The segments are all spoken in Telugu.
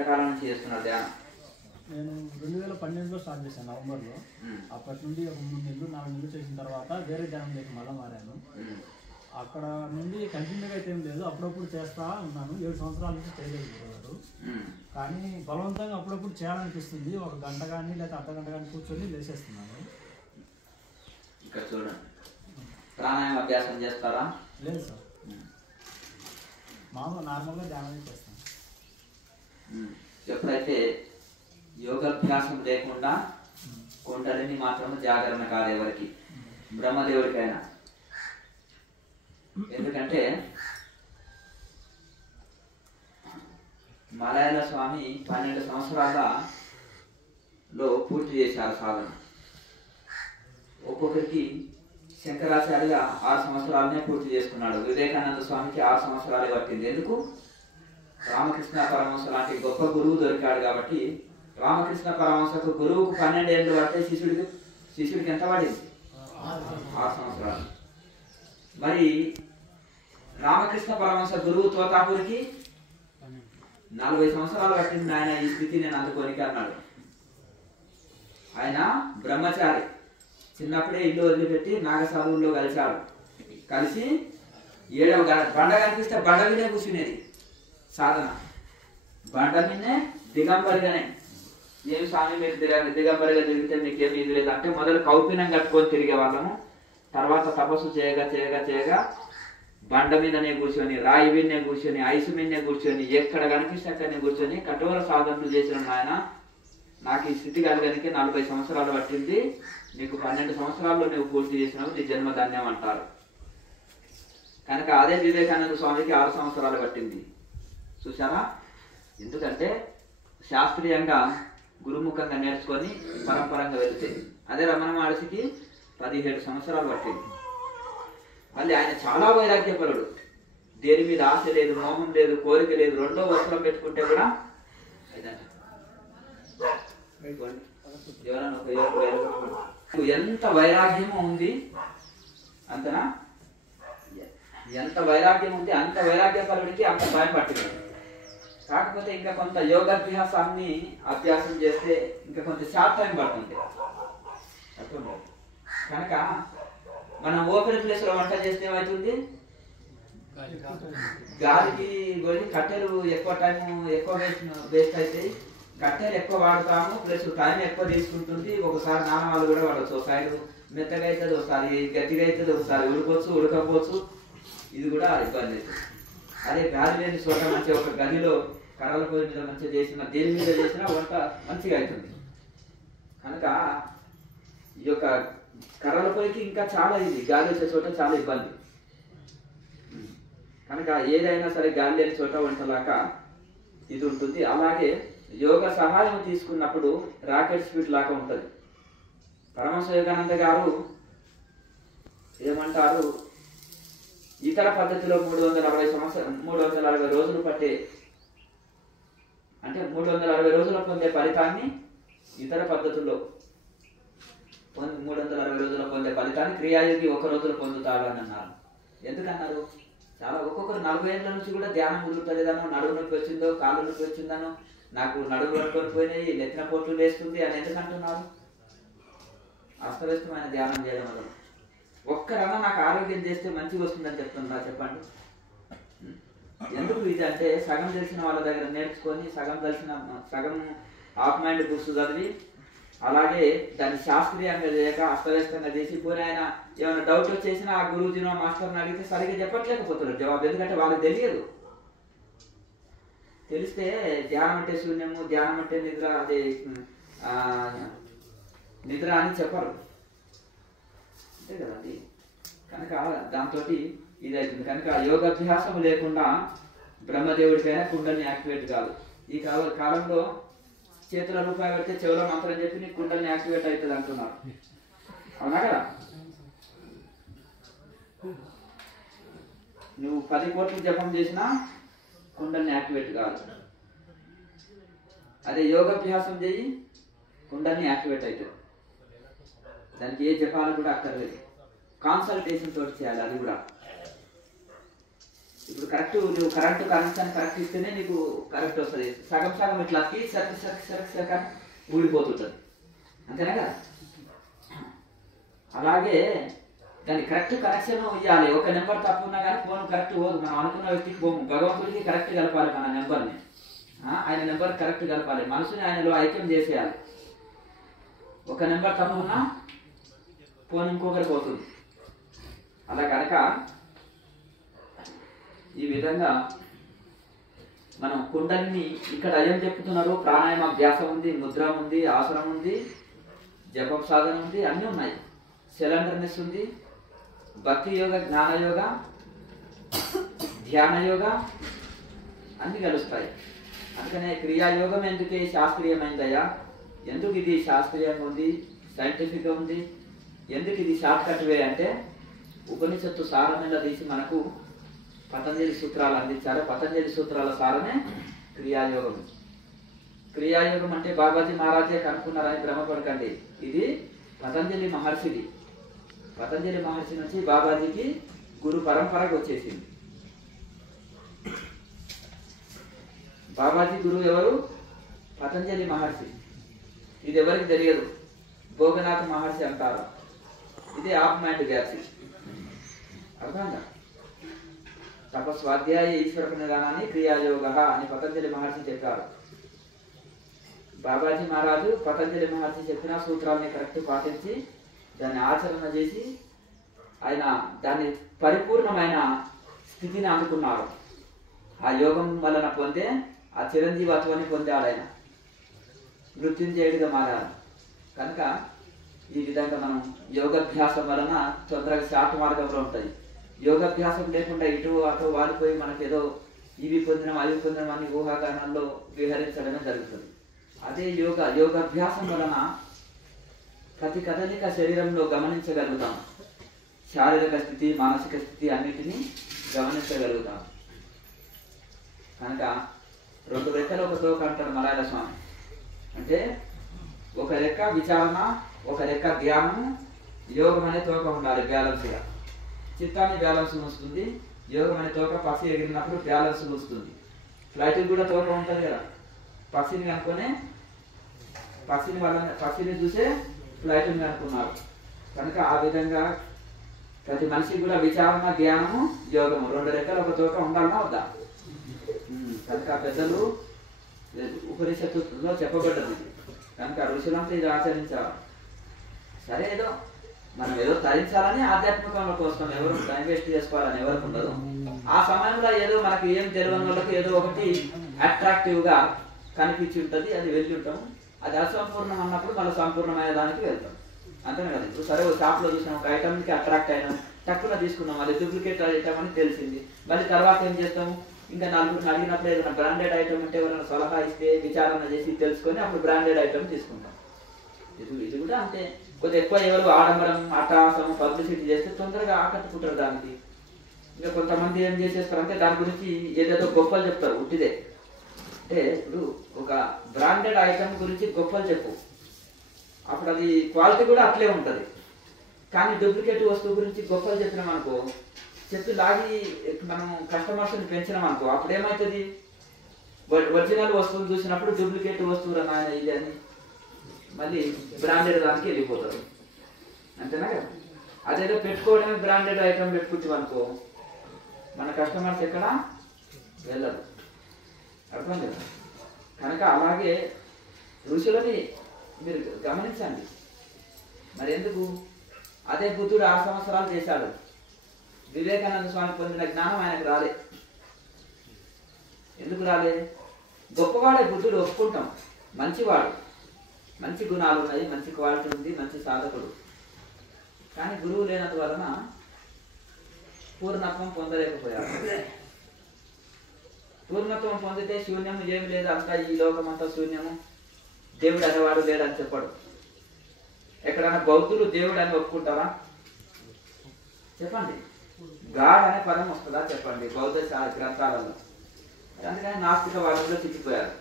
ఎంతకాలం నుంచి చేస్తున్నారు ధ్యానం? నేను 2012లో స్టార్ట్ చేశాను, నవంబర్లో. అప్పటి నుండి ఒక 3 నెలలు 4 నెలలు చేసిన తర్వాత వేరే ధ్యానం దగ్గర మళ్ళీ మారాను. అక్కడ నుండి కంటిన్యూగా అయితే ఏం లేదు, అప్పుడప్పుడు చేస్తా ఉన్నాను. 7 సంవత్సరాల నుంచి చేయలేదు. కానీ బలవంతంగా అప్పుడప్పుడు చేయాలనిపిస్తుంది. ఒక గంట కానీ లేదా అర్ధగంట కానీ కూర్చొని లేచేస్తున్నాను. ఇక్కడ చూడండి, ప్రాణాయామ అభ్యాసం చేస్తారా? లేదు సార్, మామూలుగా నార్మల్గా ధ్యానం చేస్తాను. ఎప్పుడైతే యోగాభ్యాసం లేకుండా కుండలిని మాత్రం జాగరణ కాదు ఎవరికి, బ్రహ్మదేవుడికైనా. ఎందుకంటే మలయాళ స్వామి 12 సంవత్సరాలలో పూర్తి చేశారు సాధన. ఒక్కొక్కరికి శంకరాచార్య 6 సంవత్సరాలనే పూర్తి చేసుకున్నాడు. వివేకానంద స్వామికి 6 సంవత్సరాలే పట్టింది. ఎందుకు? రామకృష్ణ పరమహంస లాంటి గొప్ప గురువు దొరికాడు కాబట్టి. రామకృష్ణ పరమహంసకు గురువుకు 12 ఏళ్ళు పడితే శిష్యుడికి ఎంత పడింది? 6 సంవత్సరాలు. మరి రామకృష్ణ పరమహంస గురువు తోతాపూరికి 40 సంవత్సరాలు పట్టింది ఆయన ఈ స్థితి నేను అందుకోనికి అన్నాడు. ఆయన బ్రహ్మచారి, చిన్నప్పుడే ఇల్లు వదిలిపెట్టి నాగసాధువుల్లో కలిశాడు. కలిసి 7వ బండ కనిపిస్తే బండ మీదే కూర్చునేది సాధన. బండ మీదే దిగంబరిగానే. ఏమి స్వామి మీరు దిగంబరిగా తిరిగితే మీకేమి ఇది లేదు అంటే మొదలు కౌపీనం కట్టుకొని తిరిగే వాళ్ళము. తర్వాత తపస్సు చేయగా చేయగా చేయగా బండ మీదనే కూర్చొని, రాయి మీదనే కూర్చొని, ఐసు మీదనే కూర్చొని, ఎక్కడ కనిపిస్తే అక్కడనే కూర్చొని కఠోర సాధనలు చేసిన ఆయన. నాకు ఈ స్థితి కలగడానికి 40 సంవత్సరాలు పట్టింది, నీకు 12 సంవత్సరాల్లో నువ్వు పూర్తి చేసినావు, నీ జన్మధాన్యం అంటారు. కనుక అదే వివేకానంద స్వామికి 6 సంవత్సరాలు పట్టింది. చూసారా? ఎందుకంటే శాస్త్రీయంగా గురుముఖంగా నేర్చుకొని పరంపరంగా వెళితే. అదే రమణ మహర్షికి 17 సంవత్సరాలు పట్టింది. మళ్ళీ ఆయన చాలా వైరాగ్యపరుడు. దేని మీద ఆశ లేదు, మోహం లేదు, కోరిక లేదు. 2వ వస్త్రం పెట్టుకుంటే కూడా ఎంత వైరాగ్యము ఉంది అంతనా? ఎంత వైరాగ్యం ఉంది, అంత వైరాగ్యపరుడికి అంత భయం పట్టింది. కాకపోతే ఇంకా కొంత యోగాభ్యాసాన్ని అభ్యాసం చేస్తే ఇంకా కొంత షార్ట్ టైం పడుతుంది. కనుక మనం ఓపెన్ ప్లేస్ లో వంట చేస్తే ఏమవుతుంది? గాలికి పోయి కట్టెలు ఎక్కువ టైం ఎక్కువ వేస్ట్ అవుతాయి. కట్టెలు ఎక్కువ వాడతాము, ప్లస్ టైం ఎక్కువ తీసుకుంటుంది. ఒకసారి నానవాళ్ళు కూడా వాడచ్చు. ఒకసారి మెత్తగా అవుతుంది, ఒకసారి గట్టిగా అవుతుంది, ఒకసారి ఉడకొచ్చు ఉడకపోవచ్చు. ఇది కూడా ఇబ్బంది అవుతుంది. అదే గాలి లేని చోట మంచిగా ఒక గదిలో కర్రల పొయ్యి మీద మంచిగా చేసిన, దేని మీద చేసినా వంట మంచిగా అవుతుంది. కనుక ఈ యొక్క కర్రల పొయ్యికి ఇంకా చాలా ఇది గాలి వచ్చే చోట చాలా ఇబ్బంది. కనుక ఏదైనా సరే గాలి లేని చోట వంటలాగా ఇది ఉంటుంది. అలాగే యోగ సహాయం తీసుకున్నప్పుడు రాకెట్ స్పీడ్ లాగా ఉంటుంది. పరమహంస యోగానంద గారు ఏమంటారు? ఇతర పద్ధతిలో 360 రోజులు పట్టే, అంటే 360 రోజులు పొందే ఫలితాన్ని ఇతర పద్ధతుల్లో 360 రోజులు పొందే ఫలితాన్ని క్రియాయోగి 1 రోజులో పొందుతాడు అని అన్నారు. ఎందుకన్నారు? చాలా ఒక్కొక్కరు 40 ఏళ్ళ నుంచి కూడా ధ్యానం కుదురుతలేదనో, నడుము నొప్పి వచ్చిందో, కాళ్ళు నొప్పి వచ్చిందనో, నాకు నడుము పట్టుకొని పోయినాయి, నెత్తిన పొట్లు వేస్తుంది అని ఎందుకంటున్నారు? అస్తవ్యస్తమైన ధ్యానం చేయడం వల్ల. ఒక్కరన్నా నాకు ఆరోగ్యం చేస్తే మంచిగా వస్తుందని చెప్తుందా? చెప్పండి. ఎందుకు ఇది అంటే సగం తెలిసిన వాళ్ళ దగ్గర నేర్చుకొని సగం హాఫ్ మైండ్ బుక్స్ చదివి అలాగే దాన్ని శాస్త్రీయంగా చేయక అస్తవ్యస్తంగా చేసి పోయి ఆయన ఏమైనా డౌట్ వచ్చేసినా ఆ గురువుజీనో మాస్టర్ని అడిగితే సరిగ్గా చెప్పట్లేకపోతున్నారు జవాబు. ఎందుకంటే వాళ్ళకి తెలియదు. తెలిస్తే ధ్యానం అంటే శూన్యము, ధ్యానం అంటే నిద్ర, అదే నిద్ర అని చెప్పరు. అంతే కదండి. కనుక దాంతో ఇది అవుతుంది. కనుక యోగాభ్యాసం లేకుండా బ్రహ్మదేవుడికైనా కుండల్ని యాక్టివేట్ కాదు. ఈ కాలంలో చేతుల రూపాయి పెడితే చెవులో మంత్రం చెప్పి నీకు కుండల్ని యాక్టివేట్ అవుతుంది అంటున్నారు. అవునా కదా? నువ్వు 10 కోట్లు జపం చేసినా కుండల్ని యాక్టివేట్ కాదు. అదే యోగాభ్యాసం చేయి, కుండల్ని యాక్టివేట్ అవుతుంది. దానికి ఏ జపాలు కూడా అక్కర్లేదు, కాన్సల్టేషన్ తోటి చేయాలి. అది కూడా ఇప్పుడు కరెక్ట్ నువ్వు కరెంట్ కనెక్షన్ కరెక్ట్ ఇస్తేనే నీకు కరెక్ట్ వస్తుంది. సగం సగం ఇట్లా సరికి ఊడిపోతుంటుంది, అంతేనా కదా? అలాగే దాన్ని కరెక్ట్ కనెక్షన్ ఇవ్వాలి. ఒక నెంబర్ తప్పు ఉన్నా కానీ ఫోన్ కరెక్ట్ పోదు. మనం అనుకున్న వ్యక్తికి పోము. భగవంతుడికి కరెక్ట్ కలపాలి మన నెంబర్ని, ఆయన నెంబర్ కరెక్ట్ కలపాలి, మనసుని ఆయనలో ఐక్యం చేసేయాలి. ఒక నెంబర్ తప్పు ఉన్నా ఫోన్ ఇంకొకరికి పోతుంది. అలా కనుక ఈ విధంగా మనం కుండలిని ఇక్కడ ఏం చెప్తున్నారు? ప్రాణాయామ అభ్యాసం ఉంది, ముద్ర ఉంది, ఆసనం ఉంది, జపం సాధన ఉంది, అన్నీ ఉన్నాయి. సిలిండర్నెస్ ఉంది, భక్తి యోగ, జ్ఞాన యోగ, ధ్యాన యోగ అన్ని కలుస్తాయి. అందుకనే క్రియాయోగం ఎందుకే శాస్త్రీయమైందయ్యా? ఎందుకు ఇది శాస్త్రీయంగా ఉంది, సైంటిఫిక్గా ఉంది, ఎందుకు ఇది షార్ట్ కట్ వే అంటే ఉపనిషత్తు సారమైన తీసి మనకు పతంజలి సూత్రాలు అందించారు. పతంజలి సూత్రాల సారమే క్రియాయోగం. క్రియాయోగం అంటే బాబాజీ మహారాజే కనుక్కున్నారని భ్రమపడకండి. ఇది పతంజలి మహర్షిది. పతంజలి మహర్షి నుంచి బాబాజీకి గురు పరంపరకు వచ్చేసింది. బాబాజీ గురువు ఎవరు? పతంజలి మహర్షి. ఇది ఎవరికి తెలియదు. భోగనాథ్ మహర్షి అంటారు. ఇది ఆఫ్ మైండ్ వ్యాప్తి. అర్థంగా తపస్వాధ్యాయ ఈశ్వర నిదానాన్ని క్రియాయోగ అని పతంజలి మహర్షి చెప్పారు. బాబాజీ మహారాజు పతంజలి మహర్షి చెప్పిన సూత్రాలని కరెక్ట్ పాటించి దాన్ని ఆచరణ చేసి ఆయన దాన్ని పరిపూర్ణమైన స్థితిని అందుకున్నారు. ఆ యోగం వలన పొందే ఆ చిరంజీవత్వాన్ని పొందాడు ఆయన. మృత్యుంజయుడిగా మారాడు. కనుక ఈ విధంగా మనం యోగాభ్యాసం వలన తొందరగా శాంత మార్గంలో ఉంటుంది. యోగాభ్యాసం లేకుండా ఇటు అటు వాడిపోయి మనకి ఏదో ఇవి పొందినం అవి పొందినం అని ఊహాగానాల్లో విహరించడమే జరుగుతుంది. అదే యోగాభ్యాసం వలన ప్రతి కదలిక శరీరంలో గమనించగలుగుతాం. శారీరక స్థితి, మానసిక స్థితి అన్నిటినీ గమనించగలుగుతాం. కనుక 2 రెక్కలు ఒక తోక అంటారు మలయాళ స్వామి. అంటే ఒక రెక్క విచారణ, ఒక రెక్క ధ్యానం, యోగం అనే తోక ఉండాలి బ్యాలెన్స్గా. చిత్తాన్ని బ్యాలెన్స్ వస్తుంది. యోగం అనే తోక పక్షి ఎగిరినప్పుడు బ్యాలెన్స్ వస్తుంది. ఫ్లైట్కి కూడా తోక ఉంటుంది కదా. పక్షిని కనుక్కొనే పక్షిని చూసే ఫ్లైట్ని కనుక్కున్నారు. కనుక ఆ విధంగా ప్రతి మనిషికి కూడా విచారణ, ధ్యానము, యోగము 2 రెక్కలు ఒక తోక ఉండాలన్నా వద్దా? కనుక పెద్దలు ఉపనిషత్తులో చెప్పబడ్డది. కనుక ఋషులంతా ఇది ఆచరించాలి. సరే ఏదో మనం ఏదో తరించాలని ఆధ్యాత్మికంలో కోసం ఎవరు టైం వేస్ట్ చేసుకోవాలని ఎవరికి ఉండదు. ఆ సమయంలో ఏదో మనకి ఏం తెలియని వాళ్ళకి ఏదో ఒకటి అట్రాక్టివ్గా కనిపించి ఉంటుంది, అది వెళ్ళి ఉంటాము. అది అసంపూర్ణం అన్నప్పుడు మళ్ళీ సంపూర్ణమైన దానికి వెళ్తాం, అంతేనే కదా. ఇప్పుడు సరే షాప్లో చూసినాం, ఒక ఐటమ్కి అట్రాక్ట్ అయినాం, తక్కువ తీసుకున్నాం, అది డూప్లికేట్ ఐటమ్ అని తెలిసింది. మళ్ళీ తర్వాత ఏం చేస్తాము? ఇంకా నలుగురిని అడిగినప్పుడు ఏదైనా బ్రాండెడ్ ఐటమ్ అంటే ఎవరైనా సలహా ఇస్తే విచారణ చేసి తెలుసుకొని అప్పుడు బ్రాండెడ్ ఐటమ్ తీసుకుంటాం. ఇది కూడా అంతే. కొద్దిగా ఎక్కువ ఎవరు ఆడంబరం, అట్టహాసం, పబ్లిసిటీ చేస్తే తొందరగా ఆకట్టుకుంటారు దానికి. ఇంకా కొంతమంది ఏం చేసేస్తారు అంటే దాని గురించి ఏదేదో గొప్పలు చెప్తారు ఉట్టిదే. అంటే ఇప్పుడు ఒక బ్రాండెడ్ ఐటమ్ గురించి గొప్పలు చెప్పు, అప్పుడు అది క్వాలిటీ కూడా అట్లే ఉంటుంది. కానీ డూప్లికేట్ వస్తువు గురించి గొప్పలు చెప్పినాం అనుకో, చెప్పి లాగి మనం కస్టమర్స్ని పెంచినాం అనుకో, అప్పుడు ఏమవుతుంది? ఒరిజినల్ వస్తువుని చూసినప్పుడు డూప్లికేట్ వస్తువులు నాయన ఇది అని మళ్ళీ బ్రాండెడ్ దానికి వెళ్ళిపోతారు, అంతేనా కదా. అదేదో పెట్టుకోవడమే బ్రాండెడ్ ఐటమ్ పెట్టుకుంటాం అనుకో, మన కస్టమర్స్ ఎక్కడ వెళ్ళరు, అర్థం కదా. కనుక అలాగే ఋషులని మీరు గమనించండి. మరి ఎందుకు? అదే బుద్ధుడు 6 సంవత్సరాలు చేశాడు. వివేకానంద స్వామి పొందిన జ్ఞానం ఆయనకు రాలే. ఎందుకు రాలే? గొప్పవాడే బుద్ధుడు, ఒప్పుకుంటాం, మంచివాడు, మంచి గుణాలు ఉన్నాయి, మంచి క్వాలిటీ ఉంది, మంచి సాధకుడు. కానీ గురువు లేనందువలన పూర్ణత్వం పొందలేకపోయాడు. పూర్ణత్వం పొందితే శూన్యము ఏమి లేదు, అంతా ఈ లోకం అంతా శూన్యము, దేవుడు అనేవాడు లేడని చెప్పాడు. ఎక్కడైనా బౌద్ధులు దేవుడు అని ఒప్పుకుంటారా? చెప్పండి. గాడ్ అనే పదం వస్తుందా? చెప్పండి బౌద్ధ గ్రంథాలలో. అందుకని నాస్తికవాదంలో చిక్కిపోయారు.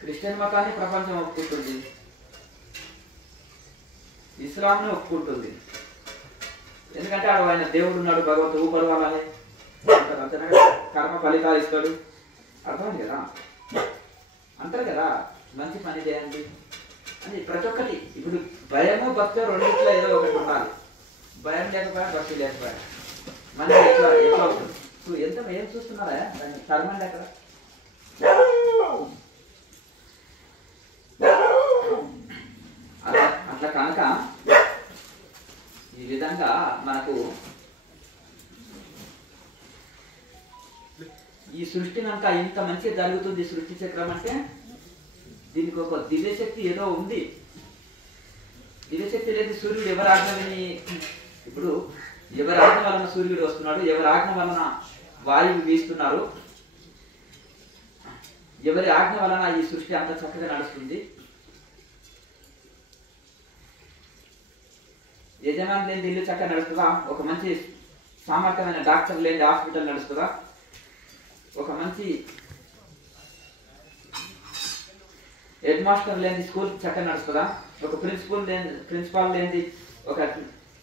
క్రిస్టియన్ మతాన్ని ప్రపంచం ఒప్పుకుంటుంది, ఇస్లాంని ఒప్పుకుంటుంది. ఎందుకంటే ఆయన దేవుడు ఉన్నాడు, భగవంతుడు ఊపరు వాళ్ళని అంతేనా? కర్మ ఫలితాలు ఇస్తాడు, అర్థమైంది కదా. అంటారు కదా మంచి పని చేయండి అని ప్రతి ఒక్కటి. ఇప్పుడు భయము భక్తి రెండింటిలో ఏదో ఒకటి ఉండాలి. భయం లేకపోయా, భక్తి లేకపోయా మన ఎట్లా ఎట్లా అవుతుంది. ఇప్పుడు ఎంత ఏం చూస్తున్నారా దాన్ని కర్మండి అక్కడ. అట్లా కనుక ఈ విధంగా మనకు ఈ సృష్టినంతా ఇంత మంచి జరుగుతుంది. సృష్టి చక్రం అంటే దీనికి ఒక దివ్యశక్తి ఏదో ఉంది. దివ్యశక్తి లేదు సూర్యుడు ఎవరి ఆజ్ఞ విని, ఇప్పుడు ఎవరి ఆజ్ఞ వలన సూర్యుడు వస్తున్నాడు, ఎవరి ఆజ్ఞ వలన వాయువు వీస్తున్నారు, ఎవరి ఆజ్ఞ వలన ఈ సృష్టి అంత చక్కగా నడుస్తుంది. యజమాని లేని ఇల్లు చక్కగా నడుస్తుందా? ఒక మంచి సామర్థ్యమైన డాక్టర్ లేని హాస్పిటల్ నడుస్తుందా? ఒక మంచి హెడ్ మాస్టర్ లేని స్కూల్ చక్కగా నడుస్తుందా? ఒక ప్రిన్సిపాల్ లేని ఒక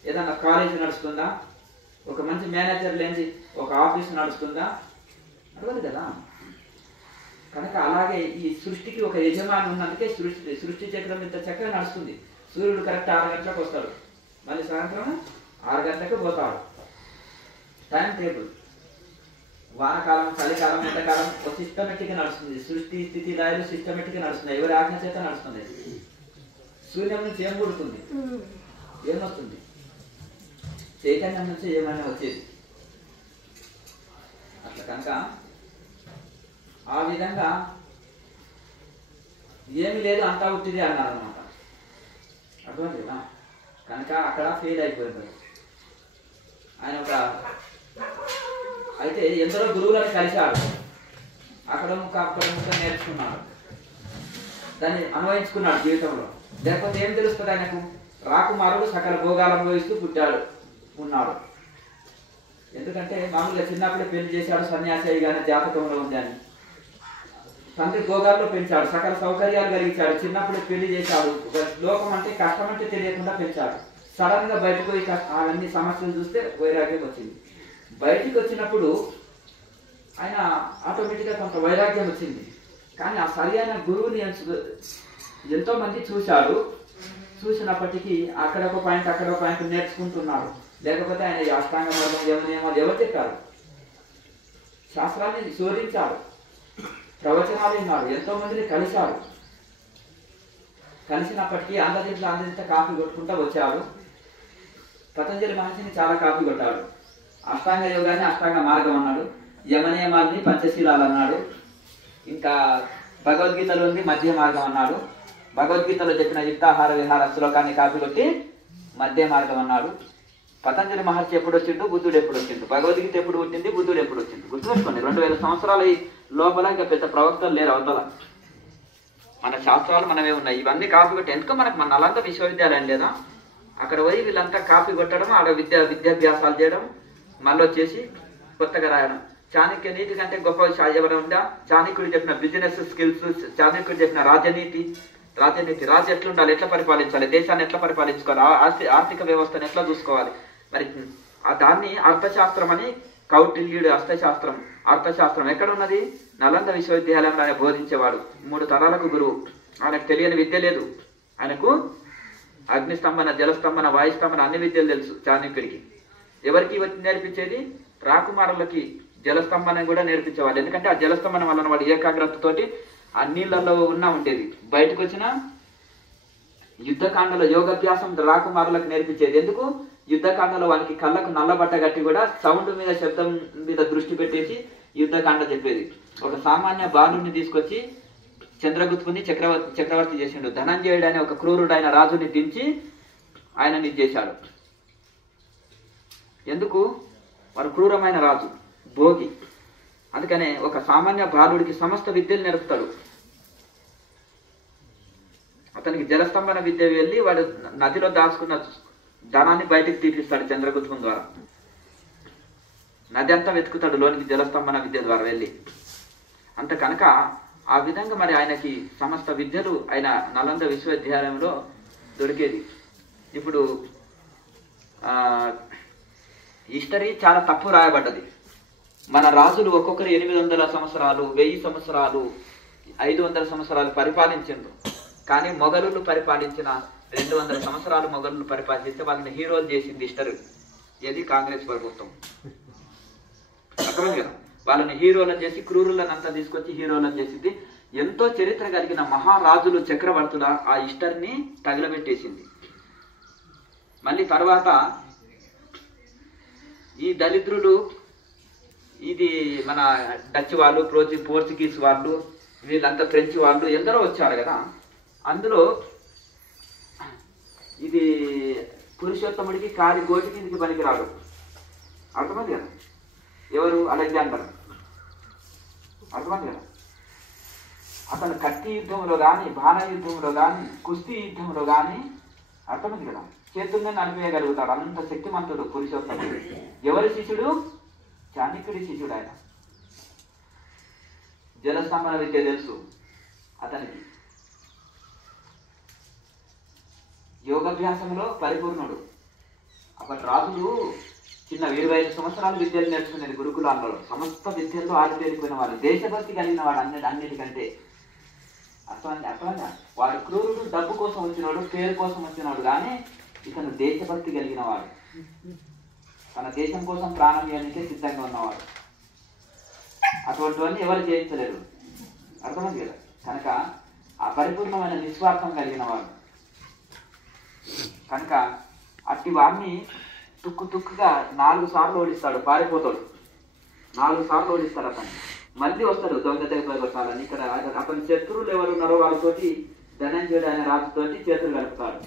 ఏదైనా కాలేజ్ నడుస్తుందా? ఒక మంచి మేనేజర్ లేని ఒక ఆఫీస్ నడుస్తుందా? అడగదు కదా. కనుక అలాగే ఈ సృష్టికి ఒక యజమాని ఉన్నందుకే సృష్టి చక్రం ఇంత చక్కగా నడుస్తుంది. సూర్యుడు కరెక్ట్ 6 గంటలకు వస్తాడు, మళ్ళీ సాయంత్రం 6 గంటలకు పోతాడు. Time table. వానకాలం, చలికాలం, ఎండాకాలం ఒక సిస్టమేటిక్గా నడుస్తుంది. సృష్టి స్థితి లయలు సిస్టమేటిక్గా నడుస్తున్నాయి. ఎవరి ఆజ్ఞ చేత నడుస్తుంది. సూర్యం నుంచి ఏం పుడుతుంది, ఏమొస్తుంది? చైతన్యం నుంచి ఏమైనా వచ్చేది. అట్లా కనుక ఆ విధంగా ఏమి లేదు అంతా ఉట్టిది అన్నారు అనమాట. అర్థమైంది కదా. కనుక అక్కడ ఫెయిల్ అయిపోయింది ఆయన. అయితే ఎందరో గురువులను కలిశాడు. అక్కడ ముక్క నేర్చుకున్నాడు, దాన్ని అన్వయించుకున్నాడు జీవితంలో. లేకపోతే ఏం తెలుస్తుంది ఆయనకు? రాకుమారుడు సకల భోగాలు అనుభవిస్తూ ఉన్నాడు. ఎందుకంటే మామూలుగా చిన్నప్పుడే పెళ్లి చేశాడు, సన్యాసి అయ్యగానే జాతకంలో ఉంది అని. తండ్రి భోగాల్లో పెంచాడు, సకల సౌకర్యాలు కలిగించాడు, చిన్నప్పుడే పెళ్లి చేశాడు. లోకం అంటే కష్టం అంటే తెలియకుండా పెంచాడు. సడన్ గా బయటకు పోయి అవన్నీ సమస్యలు చూస్తే వైరాగ్యం వచ్చింది. బయటికి వచ్చినప్పుడు ఆయన ఆటోమేటిక్గా కొంత వైరాగ్యం వచ్చింది. కానీ ఆ సరైన గురువుని ఎంతో మంది చూశాడు. చూసినప్పటికీ అక్కడ ఒక పాయింట్ అక్కడ ఒక పాయింట్ నేర్చుకుంటున్నాడు. లేకపోతే ఆయన అష్టాంగ మార్గం యమనియమాలు ఎవరు చెప్పారు? శాస్త్రాన్ని శోధించాడు, ప్రవచనాలు విన్నాడు, ఎంతో మందిని కలిశాడు. కలిసినప్పటికీ అందరింత కాపీ కొట్టుకుంటూ వచ్చాడు. పతంజలి మహర్షిని చాలా కాపీ కొట్టాడు. అష్టాంగ యోగాన్ని అష్టాంగ మార్గం అన్నాడు, యమనియమాల్ని పంచశీలాలు అన్నాడు, ఇంకా భగవద్గీతలో మధ్య మార్గం అన్నాడు. భగవద్గీతలో చెప్పిన యుక్తాహార విహార శ్లోకాన్ని కాపీ కొట్టి మధ్య మార్గం అన్నాడు. పతంజలి మహర్షి ఎప్పుడు వచ్చిండు, బుద్ధుడు ఎప్పుడు వచ్చిండు, భగవద్గీత ఎప్పుడు పుట్టింది, బుద్ధుడు ఎప్పుడు వచ్చిండు గుర్తుపెట్టుకోండి. 2000 సంవత్సరాల లోపల ఇంకా పెద్ద ప్రవక్తలు లేరు అవతల. మన శాస్త్రాలు మనమే ఉన్నాయి. ఇవన్నీ కాపీ కొట్టి ఎందుకో మన నలంద విశ్వవిద్యాలయం లేదా, అక్కడ పోయి వీళ్ళంతా కాపీ కొట్టడం, ఆడ విద్యాభ్యాసాలు చేయడం, మళ్ళీ వచ్చేసి కొత్తగా రాయడం. చాణక్య నీతి కంటే గొప్ప ఎవరు ఉందా? చాణక్యుడు చెప్పిన బిజినెస్ స్కిల్స్, చాణక్యుడు చెప్పిన రాజు ఎట్లుండాలి, ఎట్లా పరిపాలించాలి, దేశాన్ని ఎట్లా పరిపాలించుకోవాలి, ఆర్థిక వ్యవస్థను ఎట్లా చూసుకోవాలి. మరి దాన్ని అర్థశాస్త్రం అని కౌటిల్యుడు అర్థశాస్త్రం ఎక్కడ ఉన్నది? నలంద విశ్వవిద్యాలయంలో ఆయన బోధించేవాడు. 3 తరాలకు గురువు. ఆయనకు తెలియని విద్య లేదు. ఆయనకు అగ్నిస్తంభన, జలస్తంభన, వాయుస్తంభన అన్ని విద్యలు తెలుసు చాణక్యుడికి. ఎవరికి నేర్పించేది? రాకుమారులకి జలస్తంభనం కూడా నేర్పించేవాళ్ళు. ఎందుకంటే ఆ జలస్తంభనం వలన వాడు ఏకాగ్రతతోటి ఆ నీళ్ళల్లో ఉండేది. బయటకు వచ్చిన యుద్ధకాండలో యోగాభ్యాసం రాకుమారులకు నేర్పించేది. ఎందుకు? యుద్ధకాండలో వానికి కళ్ళకు నల్లబట్ట కట్టి కూడా సౌండ్ మీద, శబ్దం మీద దృష్టి పెట్టేసి యుద్ధకాండ చెప్పేది. ఒక సామాన్య బాలుని తీసుకొచ్చి చంద్రగుప్తుని చక్రవర్తి చేసిండు. ధనంజయుడు అనే ఒక క్రూరుడైన రాజుని దించి ఆయనని చేశాడు. ఎందుకు? వాడు క్రూరమైన రాజు, భోగి. అందుకనే ఒక సామాన్య బాలుడికి సమస్త విద్యలు నేర్పుతాడు. అతనికి జలస్తంభన విద్య వెళ్ళి వాడు నదిలో దాచుకున్న ధనాన్ని బయటికి తీపిస్తాడు చంద్రగుప్తం ద్వారా. నది అంతా వెతుకుతాడు లోనికి జలస్తంభన విద్య ద్వారా వెళ్ళి. అంత కనుక ఆ విధంగా మరి ఆయనకి సమస్త విద్యలు ఆయన నలంద విశ్వవిద్యాలయంలో దొరికేది. ఇప్పుడు హిస్టరీ చాలా తప్పు రాయబడ్డది. మన రాజులు ఒక్కొక్కరు 800 సంవత్సరాలు, 1000 సంవత్సరాలు, 500 సంవత్సరాలు పరిపాలించిండ్రు. కానీ మొఘలులు పరిపాలించిన 200 సంవత్సరాలు మొఘలులు పరిపాలిస్తే వాళ్ళని హీరోలు చేసింది హిస్టరీ ఏది? కాంగ్రెస్ ప్రభుత్వం. అర్థమైంది కదా? వాళ్ళని హీరోలను చేసి క్రూరులను అంతా తీసుకొచ్చి హీరోలను చేసింది. ఎంతో చరిత్ర కలిగిన మహారాజులు, చక్రవర్తుల ఆ హిస్టరీని తగిలబెట్టేసింది. మళ్ళీ తర్వాత ఈ దళిద్రులు, ఇది మన డచ్ వాళ్ళు, పోర్చుగీస్ వాళ్ళు, వీళ్ళంతా ఫ్రెంచ్ వాళ్ళు ఎందరో వచ్చారు కదా. అందులో ఇది పురుషోత్తముడికి కాలి గోటి కిందికి పనికిరాడు. అర్థమైంది కదా? ఎవరు? అలెగ్జాండర్. అర్థమైంది కదా? అతను కత్తి యుద్ధంలో కానీ, బాణ యుద్ధంలో కానీ, కుస్తీ యుద్ధంలో కానీ, అర్థమైంది కదా, చేతుల్ని నలిపేయగలుగుతాడు. అంత శక్తిమంతుడు పురుషోత్తముడు. ఎవరి శిష్యుడు? చాణక్యుడి శిష్యుడు ఆయన. జలస్తంభన విద్య తెలుసు అతనికి. యోగాభ్యాసంలో పరిపూర్ణుడు. అప్పటి రాజులు చిన్న 25 సంవత్సరాలు విద్యలు నేర్చుకునేది గురుకులాల్లో. సమస్త విద్యల్లో ఆరితేరిపోయిన వాళ్ళు, దేశభక్తి కలిగిన వాడు అన్నిటికంటే. అర్థమైందా? వాడు క్రూరుడు, డబ్బు కోసం వచ్చినాడు, పేరు కోసం వచ్చినాడు. కానీ ఇతను దేశభక్తి కలిగిన వాడు, తన దేశం కోసం ప్రాణం ఇవ్వడానికే సిద్ధంగా ఉన్నవాడు. అటువంటివన్నీ ఎవరు చేయించలేరు. అర్థమైంది కదా? కనుక ఆ పరిపూర్ణమైన నిస్వార్థం కలిగిన వాడు. కనుక అట్టి వాడిని తుక్కుగా 4 సార్లు ఓడిస్తాడు, పారిపోతాడు. 4 సార్లు ఓడిస్తాడు అతన్ని. మళ్ళీ వస్తాడు దొంగ దగ్గర కొట్టాలని. ఇక్కడ అతని శత్రువులు ఎవరున్నారో వాళ్ళతోటి ధనంజయుడు అనే రాజుతోటి చేతులు కలుపుతాడు.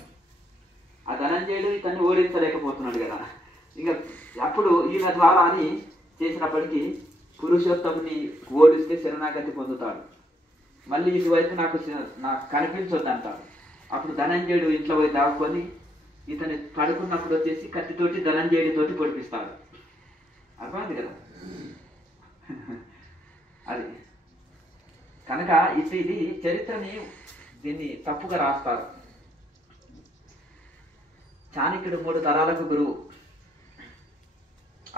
ఆ ధనంజయుడు ఇతన్ని ఓడించలేకపోతున్నాడు కదా. ఇక అప్పుడు ఈయన ద్వారా అని చేసినప్పటికీ పురుషోత్తముని ఓడిస్తే శరణాగతి పొందుతాడు. మళ్ళీ ఇటువైపు నాకు కనిపించొద్దు అంటాడు. అప్పుడు ధనంజయుడు ఇంట్లో పోయి దాక్కొని ఇతని పడుకున్నప్పుడు వచ్చేసి కత్తితోటి ధనంజయుడితోటి పొడిపిస్తాడు. అర్థమైంది కదా? అది కనుక ఇది చరిత్రని దీన్ని తప్పుగా రాస్తారు. చాణక్యుడు 3 తరాలకు గురువు.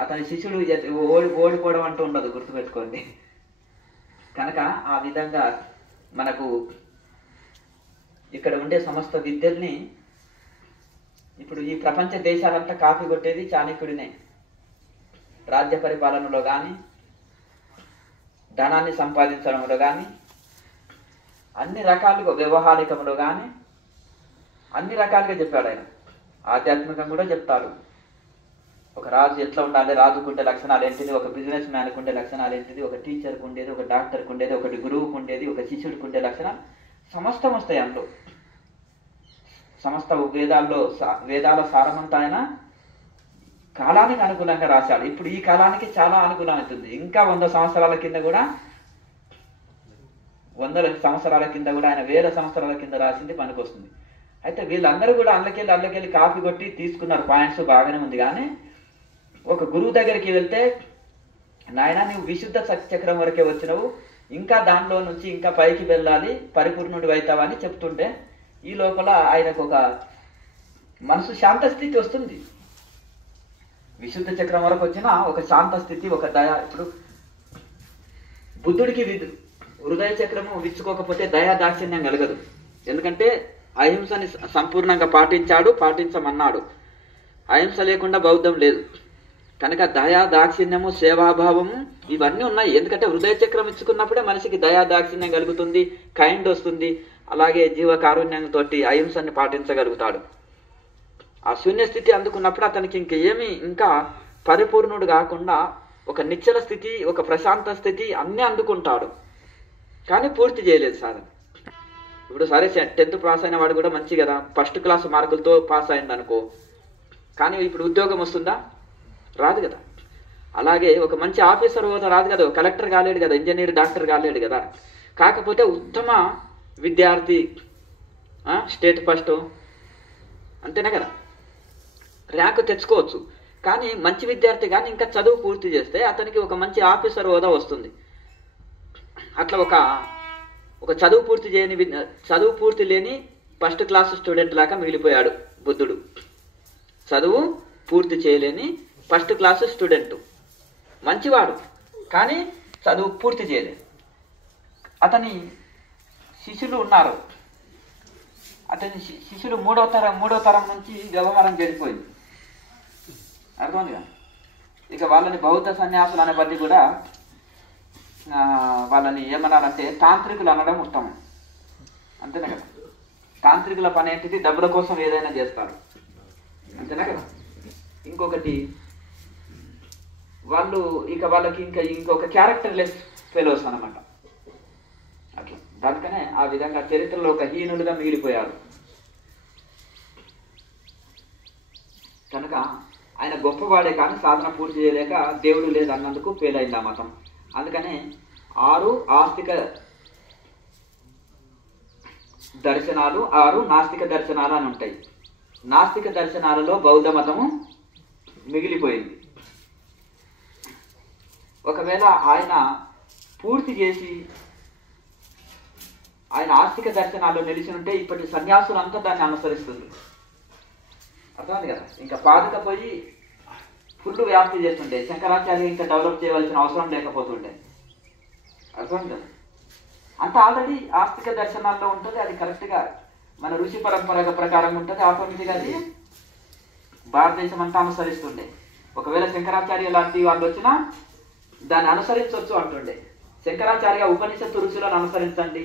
అతని శిష్యుడు ఓడిపోవడం అంటూ ఉండదు, గుర్తుపెట్టుకోండి. కనుక ఆ విధంగా మనకు ఇక్కడ ఉండే సమస్త విద్యల్ని ఇప్పుడు ఈ ప్రపంచ దేశాలంతా కాపీ కొట్టేది చాణక్యుడినే. రాజ్య పరిపాలనలో కానీ, ధనాన్ని సంపాదించడంలో కానీ, అన్ని రకాలుగా వ్యవహారికంలో కానీ అన్ని రకాలుగా చెప్పాడు ఆయన. ఆధ్యాత్మికంగా కూడా చెప్తాడు. ఒక రాజు ఎట్లా ఉండాలి, రాజుకు ఉండే లక్షణాలు ఏంటిది, ఒక బిజినెస్ మ్యాన్కు ఉండే లక్షణాలు ఏంటిది, ఒక టీచర్కు ఉండేది, ఒక డాక్టర్కు ఉండేది, ఒకటి గురువుకు ఉండేది, ఒక శిష్యుడికి ఉండే లక్షణాలు సమస్తం వస్తాయి అందులో. సమస్త వేదాల సారమంతా ఆయన కాలానికి అనుగుణంగా రాశాడు. ఇప్పుడు ఈ కాలానికి చాలా అనుగుణమవుతుంది. ఇంకా 100 సంవత్సరాల కింద కూడా 100 సంవత్సరాల కింద కూడా ఆయన 1000 సంవత్సరాల కింద రాసింది పనికొస్తుంది. అయితే వీళ్ళందరూ కూడా అల్లకెళ్ళి కాపీ కొట్టి తీసుకున్నారు. పాయింట్స్ బాగానే ఉంది. కానీ ఒక గురువు దగ్గరికి వెళ్తే, నాయన నువ్వు విశుద్ధ చక్రం వరకే వచ్చినవు, ఇంకా దానిలో నుంచి ఇంకా పైకి వెళ్ళాలి, పరిపూర్ణుడు అవుతావని చెప్తుంటే ఈ లోపల ఆయనకు ఒక మనసు శాంత స్థితి వస్తుంది. విశుద్ధ చక్రం వరకు వచ్చిన ఒక శాంత స్థితి, ఒక దయ. ఇప్పుడు బుద్ధుడికి హృదయ చక్రము విచ్చుకోకపోతే దయా దాక్షిణ్యం కలగదు. ఎందుకంటే అహింసని సంపూర్ణంగా పాటించమన్నాడు. అహింస లేకుండా బౌద్ధం లేదు. కనుక దయా దాక్షిణ్యము, సేవాభావము ఇవన్నీ ఉన్నాయి. ఎందుకంటే హృదయ చక్రం ఇచ్చుకున్నప్పుడే మనిషికి దయా దాక్షిణ్యం కలుగుతుంది, కైండ్ వస్తుంది. అలాగే జీవ కారుణ్యంతో అహింసని పాటించగలుగుతాడు. ఆ శూన్యస్థితి అందుకున్నప్పుడు అతనికి ఇంకా పరిపూర్ణుడు కాకుండా ఒక నిశ్చల స్థితి, ఒక ప్రశాంత స్థితి అన్నీ అందుకుంటాడు. కానీ పూర్తి చేయలేదు సాధన. ఇప్పుడు సరే 10th పాస్ అయిన వాడు కూడా మంచి కదా, ఫస్ట్ క్లాస్ మార్కులతో పాస్ అయింది అనుకో. కానీ ఇప్పుడు ఉద్యోగం వస్తుందా? రాదు కదా. అలాగే ఒక మంచి ఆఫీసర్ హోదా రాదు కదా, కలెక్టర్ కాలేడు కదా, ఇంజనీర్, డాక్టర్ కాలేడు కదా. కాకపోతే ఉత్తమ విద్యార్థి, స్టేట్ ఫస్ట్, అంతేనా కదా, ర్యాంకు తెచ్చుకోవచ్చు. కానీ మంచి విద్యార్థి కానీ ఇంకా చదువు పూర్తి చేస్తే అతనికి ఒక మంచి ఆఫీసర్ హోదా వస్తుంది. అట్లా ఒక చదువు పూర్తి లేని ఫస్ట్ క్లాస్ స్టూడెంట్ లాగా మిగిలిపోయాడు బుద్ధుడు. చదువు పూర్తి చేయలేని ఫస్ట్ క్లాస్ స్టూడెంట్, మంచివాడు, కానీ చదువు పూర్తి చేయలేదు. అతని శిష్యులు ఉన్నారు. అతని శిష్యులు మూడో తరం నుంచి వ్యవహారం చెడిపోయింది. అర్థమైందిగా. ఇక వాళ్ళని బౌద్ధ సన్యాసులు అనే బట్టి కూడా వాళ్ళని ఏమన్నారంటే తాంత్రికులు అనడం ఉత్తమం. అంతేనా కదా. తాంత్రికుల పని ఏంటిది? డబ్బుల కోసం ఏదైనా చేస్తారు. అంతేనా కదా. ఇంకొకటి వాళ్ళకి ఇంకొక క్యారెక్టర్లెస్ ఫెలోస్ అన్నమాట. అట్లా దానికనే ఆ విధంగా చరిత్రలో ఒక హీనులుగా మిగిలిపోయారు. కనుక ఆయన గొప్పవాడే కానీ సాధన పూర్తి చేయలేక దేవుడు లేదన్నందుకు ఫెయిల్ అయింది ఆ మతం. అందుకనే 6 ఆస్తిక దర్శనాలు, 6 నాస్తిక దర్శనాలు అని ఉంటాయి. నాస్తిక దర్శనాలలో బౌద్ధ మతము మిగిలిపోయింది. ఒకవేళ ఆయన పూర్తి చేసి ఆయన ఆస్తిక దర్శనాల్లో నిలిచి ఉంటే ఇప్పటి సన్యాసులంతా దాన్ని అనుసరిస్తుంది. అర్థమైంది కదా. ఇంకా పాదుకపోయి ఫుల్ వ్యాప్తి చేస్తుండే. శంకరాచార్య ఇంకా డెవలప్ చేయవలసిన అవసరం లేకపోతుండే. అర్థమైంది కదా. అంత ఆల్రెడీ ఆస్తిక దర్శనాల్లో ఉంటుంది. అది కరెక్ట్గా మన ఋషి పరంపర ప్రకారం ఉంటుంది. ఆటోమేటిక్గా అది భారతదేశం అంతా అనుసరిస్తుండే. ఒకవేళ శంకరాచార్య లాంటి వాళ్ళు వచ్చినా దాన్ని అనుసరించవచ్చు అంటుండే. శంకరాచార్య ఉపనిషత్తు ఋషులను అనుసరించండి,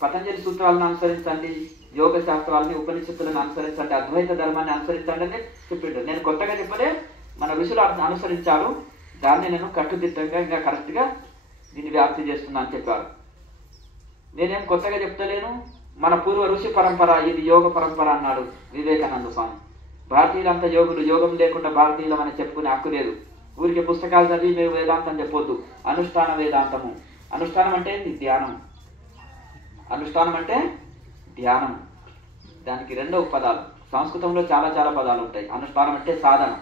పతంజలి సూత్రాలను అనుసరించండి, యోగ శాస్త్రాలని ఉపనిషత్తులను అనుసరించండి, అద్వైత ధర్మాన్ని అనుసరించండి అని చెప్పిండు. నేను కొత్తగా చెప్పలే, మన ఋషులు అనుసరించారు. దాన్ని నేను కట్టుదిట్టంగా ఇంకా కరెక్ట్గా దీన్ని వ్యాప్తి చేస్తున్నా అని చెప్పారు. నేనేం కొత్తగా చెప్తలేను. మన పూర్వ ఋషి పరంపర ఇది యోగ పరంపర అన్నాడు వివేకానంద స్వామి. భారతీయులంతా యోగులు, యోగం లేకుండా భారతీయులం అని చెప్పుకునే హక్కు లేదు. ఊరికి పుస్తకాలు చదివి మీరు వేదాంతం చెప్పొద్దు. అనుష్ఠాన వేదాంతము. అనుష్ఠానం అంటే ఏంటి? ధ్యానం. అనుష్ఠానం అంటే ధ్యానం. దానికి 2 పదాలు. సంస్కృతంలో చాలా చాలా పదాలు ఉంటాయి. అనుష్ఠానం అంటే సాధన,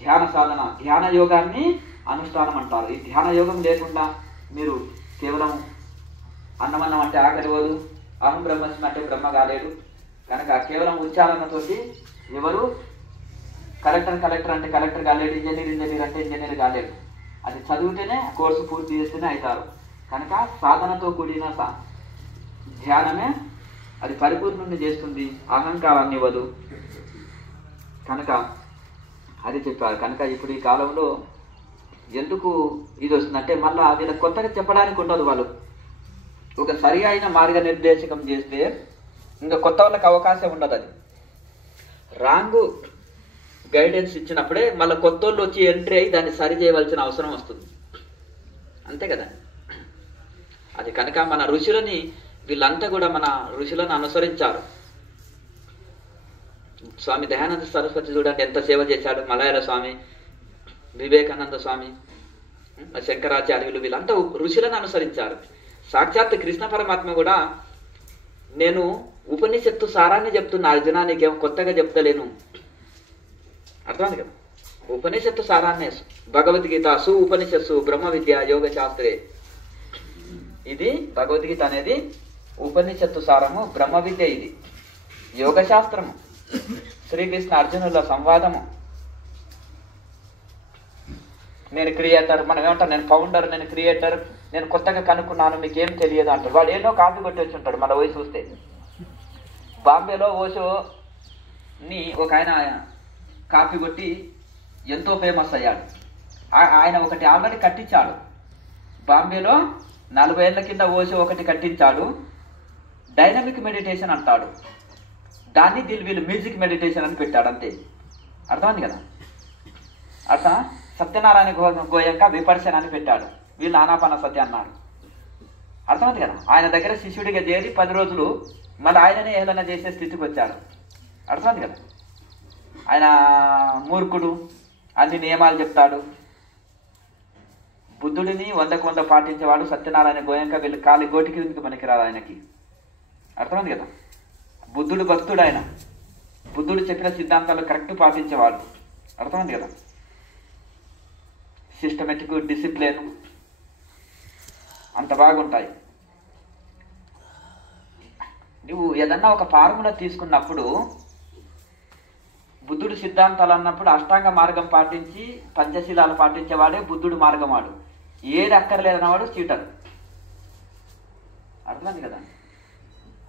ధ్యాన సాధన. ధ్యాన యోగాన్ని అనుష్ఠానం అంటారు. ఈ ధ్యాన యోగం లేకుండా మీరు కేవలం అన్నమన్నం అంటే ఆకలివదు, అహం బ్రహ్మస్మి అంటే బ్రహ్మ కాలేడు. కనుక కేవలం ఉచ్చారణతోటి ఎవరు కలెక్టర్ అంటే కలెక్టర్ కాలేడు, ఇంజనీర్ అంటే ఇంజనీర్ కాలేడు. అది చదివితేనే కోర్సు పూర్తి చేస్తేనే అవుతారు. కనుక సాధనతో కూడిన ధ్యానమే అది పరిపూర్ణుని చేస్తుంది, అహంకారాన్ని ఇవ్వదు. కనుక అది చెప్పారు. కనుక ఇప్పుడు ఈ కాలంలో ఎందుకు ఇది వస్తుందంటే మళ్ళీ వీళ్ళకి కొత్తగా చెప్పడానికి ఉండదు. వాళ్ళు ఒక సరి అయిన మార్గనిర్దేశకం చేస్తే ఇంకా కొత్త వాళ్ళకి అవకాశం ఉండదు. అది రాంగ్ గైడెన్స్ ఇచ్చినప్పుడే మళ్ళీ కొత్త వాళ్ళు వచ్చి ఎంట్రీ అయ్యి దాన్ని సరి చేయవలసిన అవసరం వస్తుంది. అంతే కదా. అది కనుక మన ఋషులని వీళ్ళంతా కూడా మన ఋషులను అనుసరించారు. స్వామి దయానంద సరస్వతి చూడండి ఎంత సేవ చేశాడు. మలయాళ స్వామి, వివేకానంద స్వామి, శంకరాచార్యులు వీళ్ళంతా ఋషులను అనుసరించారు. సాక్షాత్ కృష్ణ పరమాత్మ కూడా నేను ఉపనిషత్తు సారాన్ని చెప్తున్నా అర్జున, నీకేం కొత్తగా చెప్తలేను. అర్థమైంది కదా. ఉపనిషత్తు సారాన్నే భగవద్గీత సు ఉపనిషత్సు బ్రహ్మ విద్య యోగ శాస్త్రే. ఇది భగవద్గీత అనేది ఉపనిషత్తు సారము, బ్రహ్మ విద్య ఇది యోగ శాస్త్రము, శ్రీకృష్ణ అర్జునుల సంవాదము. నేను క్రియేటర్, మనం ఏమంటారు నేను ఫౌండర్, నేను క్రియేటర్, నేను కొత్తగా కనుక్కున్నాను, మీకేం తెలియదు అంటారు. వాడు ఏదో కాపీ కొట్టి వచ్చి ఉంటాడు. మన వయసు చూస్తే బాంబేలో ఓషోని ఒక ఆయన కాపీ కొట్టి ఎంతో ఫేమస్ అయ్యాడు. ఆయన ఒకటి ఆల్రెడీ కట్టించాడు. బాంబేలో 40 ఏళ్ల కింద ఓషో ఒకటి కట్టించాడు. డైనమిక్ మెడిటేషన్ అంటాడు. దాన్ని వీళ్ళు మ్యూజిక్ మెడిటేషన్ అని పెట్టాడు. అంతే. అర్థమైంది కదా. అట్లా సత్యనారాయణ గోయంక విపర్శన అని పెట్టాడు. వీళ్ళు ఆనాపాన సత్య అన్నాడు. అర్థమైంది కదా. ఆయన దగ్గర శిష్యుడిగా చేరి 10 రోజులు మళ్ళీ ఆయననే ఏదైనా చేసే స్థితికి వచ్చాడు. అర్థమైంది కదా. ఆయన మూర్ఖుడు, అన్ని నియమాలు చెప్తాడు. బుద్ధుడిని 100కు 100 పాటించేవాడు సత్యనారాయణ గోయంక. వీళ్ళు కాలి గోటికి ఎందుకు పనికిరాదు ఆయనకి. అర్థమైంది కదా. బుద్ధుడు భక్తుడు. ఆయన బుద్ధుడు చెప్పిన సిద్ధాంతాలు కరెక్ట్ పాటించేవాడు. అర్థమైంది కదా. సిస్టమేటిక్, డిసిప్లిన్ అంత బాగుంటాయి. నువ్వు ఏదన్నా ఒక ఫార్ములా తీసుకున్నప్పుడు బుద్ధుడు సిద్ధాంతాలు అన్నప్పుడు అష్టాంగ మార్గం పాటించి పంచశీలాలు పాటించేవాడే బుద్ధుడు మార్గం వాడు. ఏది అక్కర్లేదన్నవాడు చీటర్. అర్థమైంది కదా?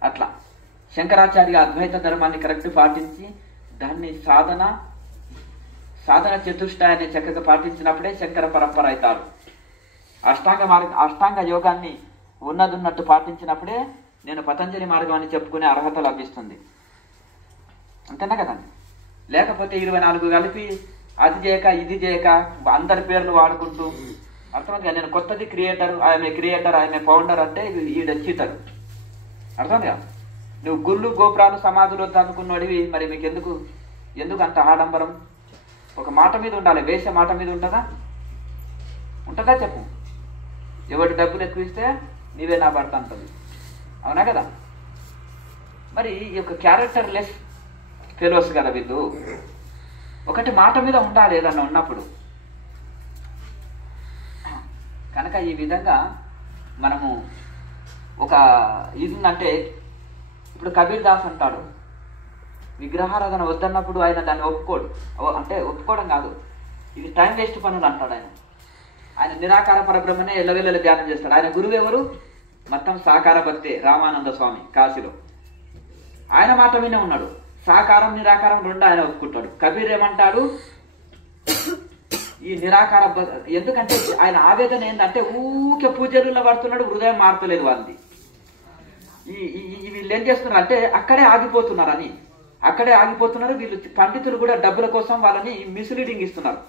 అట్లా శంకరాచార్య అద్వైత ధర్మాన్ని కరెక్ట్ పాటించి దాన్ని సాధన చతుష్టయాన్ని చక్కగా పాటించినప్పుడే శంకర పరంపర అవుతాడు. అష్టాంగ యోగాన్ని ఉన్నదున్నట్టు పాటించినప్పుడే నేను పతంజలి మార్గం అని చెప్పుకునే అర్హత లభిస్తుంది. అంతేనా కదండి? లేకపోతే 24 కలిపి అది చేయక ఇది చేయక అందరి పేర్లు వాడుకుంటూ అర్థమైంది. నేను కొత్తది క్రియేటర్, ఐఎమ్ ఏ ఫౌండర్ అంటే ఈడ చీటర్. అర్థమైందిగా? నువ్వు గుళ్ళు గోపురాలు సమాధులు అనుకున్నోడివి, మరి మీకు ఎందుకు అంత ఆడంబరం? ఒక మాట మీద ఉండాలి. వేసే మాట మీద ఉంటుందా చెప్పు. ఎవరి డబ్బులు ఎక్కువ ఇస్తే నీవే నా భర్త అంటుంది. అవునా కదా? మరి ఈ యొక్క క్యారెక్టర్ లెస్ ఫెలోస్ కదా వీళ్ళు. ఒకటి మాట మీద ఉండాలి ఏదన్నా ఉన్నప్పుడు. కనుక ఈ విధంగా మనము ఒక ఇది అంటే, ఇప్పుడు కబీర్ దాస్ అంటాడు విగ్రహారాధన వద్దన్నప్పుడు ఆయన దాన్ని ఒప్పుకోడు. అంటే ఒప్పుకోవడం కాదు, ఇది టైం వేస్ట్ పనులు అంటాడు ఆయన నిరాకార పరబ్రహ్మనే ఎల్లవెల్లలు ధ్యానం చేస్తాడు. ఆయన గురువు ఎవరు? మొత్తం సాకార భక్తే రామానంద స్వామి కాశీలో. ఆయన మాట వినే ఉన్నాడు. సాకారం నిరాకారం రెండు ఆయన ఒప్పుకుంటాడు. కబీర్ ఏమంటాడు? ఈ నిరాకార, ఎందుకంటే ఆయన ఆవేదన ఏంటంటే ఊకే పూజలులో పడుతున్నాడు, హృదయం మారుతలేదు వాళ్ళది. వీళ్ళు ఏం చేస్తున్నారు అంటే అక్కడే ఆగిపోతున్నారు. వీళ్ళు పండితులు కూడా డబ్బుల కోసం వాళ్ళని మిస్లీడింగ్ ఇస్తున్నారు.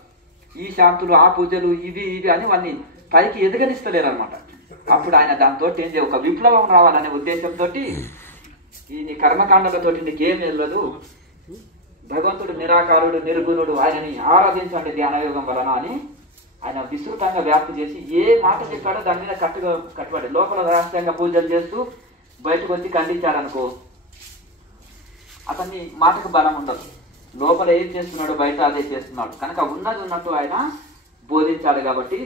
ఈ శాంతులు, ఆ పూజలు, ఇవి అని వాళ్ళని పైకి ఎదగనిస్తలేరు అనమాట. అప్పుడు ఆయన దాంతో ఒక విప్లవం రావాలనే ఉద్దేశంతో ఈ కర్మకాండలతో నీకేం వెళ్ళదు, భగవంతుడు నిరాకారుడు నిర్గుణుడు, ఆయనని ఆరాధించండి ధ్యానయోగం వలన అని ఆయన విస్తృతంగా వ్యాప్తి చేసి ఏ మాట చెప్పాడో దాని మీద కట్టుబడి లోపల రహస్యంగా పూజలు చేస్తూ బయటకు వచ్చి ఖండించాడనుకో, అతన్ని మాటకు బలం ఉండదు. లోపల ఏం చేస్తున్నాడు, బయట అదే చేస్తున్నాడు. కనుక ఉన్నది ఉన్నట్టు ఆయన బోధించాడు. కాబట్టి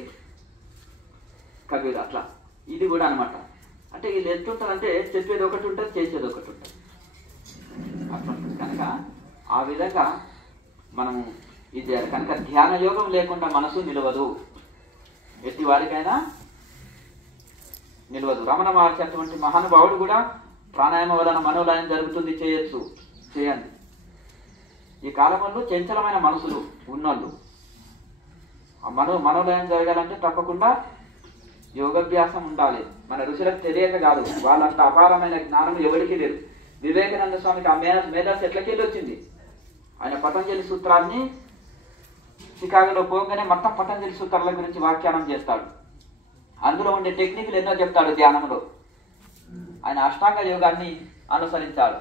కబీర్ అట్లా ఇది కూడా అనమాట. అంటే వీళ్ళు ఎట్లుంటారంటే చెప్పేది ఒకటి ఉంటుంది, చేసేది ఒకటి ఉంటుంది. అట్లా కనుక ఆ విధంగా మనము ఇది కనుక ధ్యాన యోగం లేకుండా మనసు నిలవదు, ఎట్టి వారికైనా నిలవదు. రమణ మహర్షి అటువంటి మహానుభావుడు కూడా ప్రాణాయామ వలన మనోలయం జరుగుతుంది, చేయండి. ఈ కాలంలో చంచలమైన మనసులు ఉన్నోళ్ళు మనోలయం జరగాలంటే తప్పకుండా యోగాభ్యాసం ఉండాలి. మన ఋషులకు తెలియక కాదు, వాళ్ళంత అపారమైన జ్ఞానం ఎవరికి లేదు. వివేకానంద స్వామికి ఆ మేధస్సు ఎట్లకెళ్ళి వచ్చింది? ఆయన పతంజలి సూత్రాన్ని చికాగోలో పోగానే మొత్తం పతంజలి సూత్రాల గురించి వ్యాఖ్యానం చేస్తాడు. అందులో ఉండే టెక్నిక్లు ఎన్నో చెప్తాడు ధ్యానంలో. ఆయన అష్టాంగ యోగాన్ని అనుసరించాడు.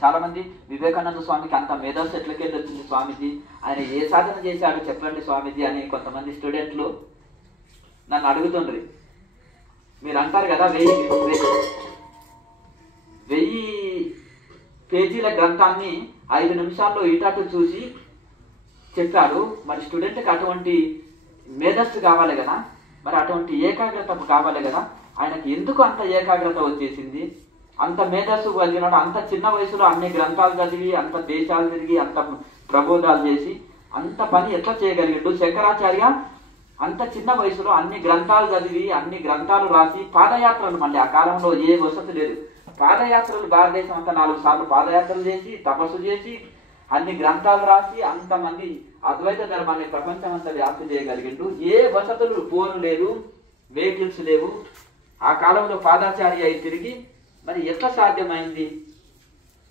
చాలా మంది వివేకానంద స్వామికి అంత మేధస్సు ఎట్లకెళ్ళి వచ్చింది స్వామీజీ, ఆయన ఏ సాధన చేశాడు చెప్పండి స్వామీజీ అని కొంతమంది స్టూడెంట్లు నన్ను అడుగుతుండ్రి. మీరు అంటారు కదా 1000 పేజీల గ్రంథాన్ని 5 నిమిషాల్లో ఇటాటు చూసి చెప్పాడు. మరి స్టూడెంట్కి అటువంటి మేధస్సు కావాలి కదా, మరి అటువంటి ఏకాగ్రత కావాలి కదా. ఆయనకి ఎందుకు అంత ఏకాగ్రత వచ్చేసింది? అంత మేధస్సు కలిగినాడు, అంత చిన్న వయసులో అన్ని గ్రంథాలు చదివి, అంత దేశాలు తిరిగి, అంత ప్రబోధాలు చేసి అంత పని ఎట్లా చేయగలిగిండు? శంకరాచార్య అంత చిన్న వయసులో అన్ని గ్రంథాలు చదివి, అన్ని గ్రంథాలు రాసి, పాదయాత్రలు, మళ్ళీ ఆ కాలంలో ఏ వసతి లేదు, పాదయాత్రలు భారతదేశం అంతా 4 సార్లు పాదయాత్రలు చేసి, తపస్సు చేసి, అన్ని గ్రంథాలు రాసి, అంతమంది అద్వైత ధర్మాన్ని ప్రపంచం అంతా వ్యాప్తి చేయగలిగిండు. ఏ వసతులు, ఫోన్ లేదు, వెహికల్స్ లేవు. ఆ కాలంలో పాదాచారి అయి తిరిగి మరి ఎట్లా సాధ్యమైంది?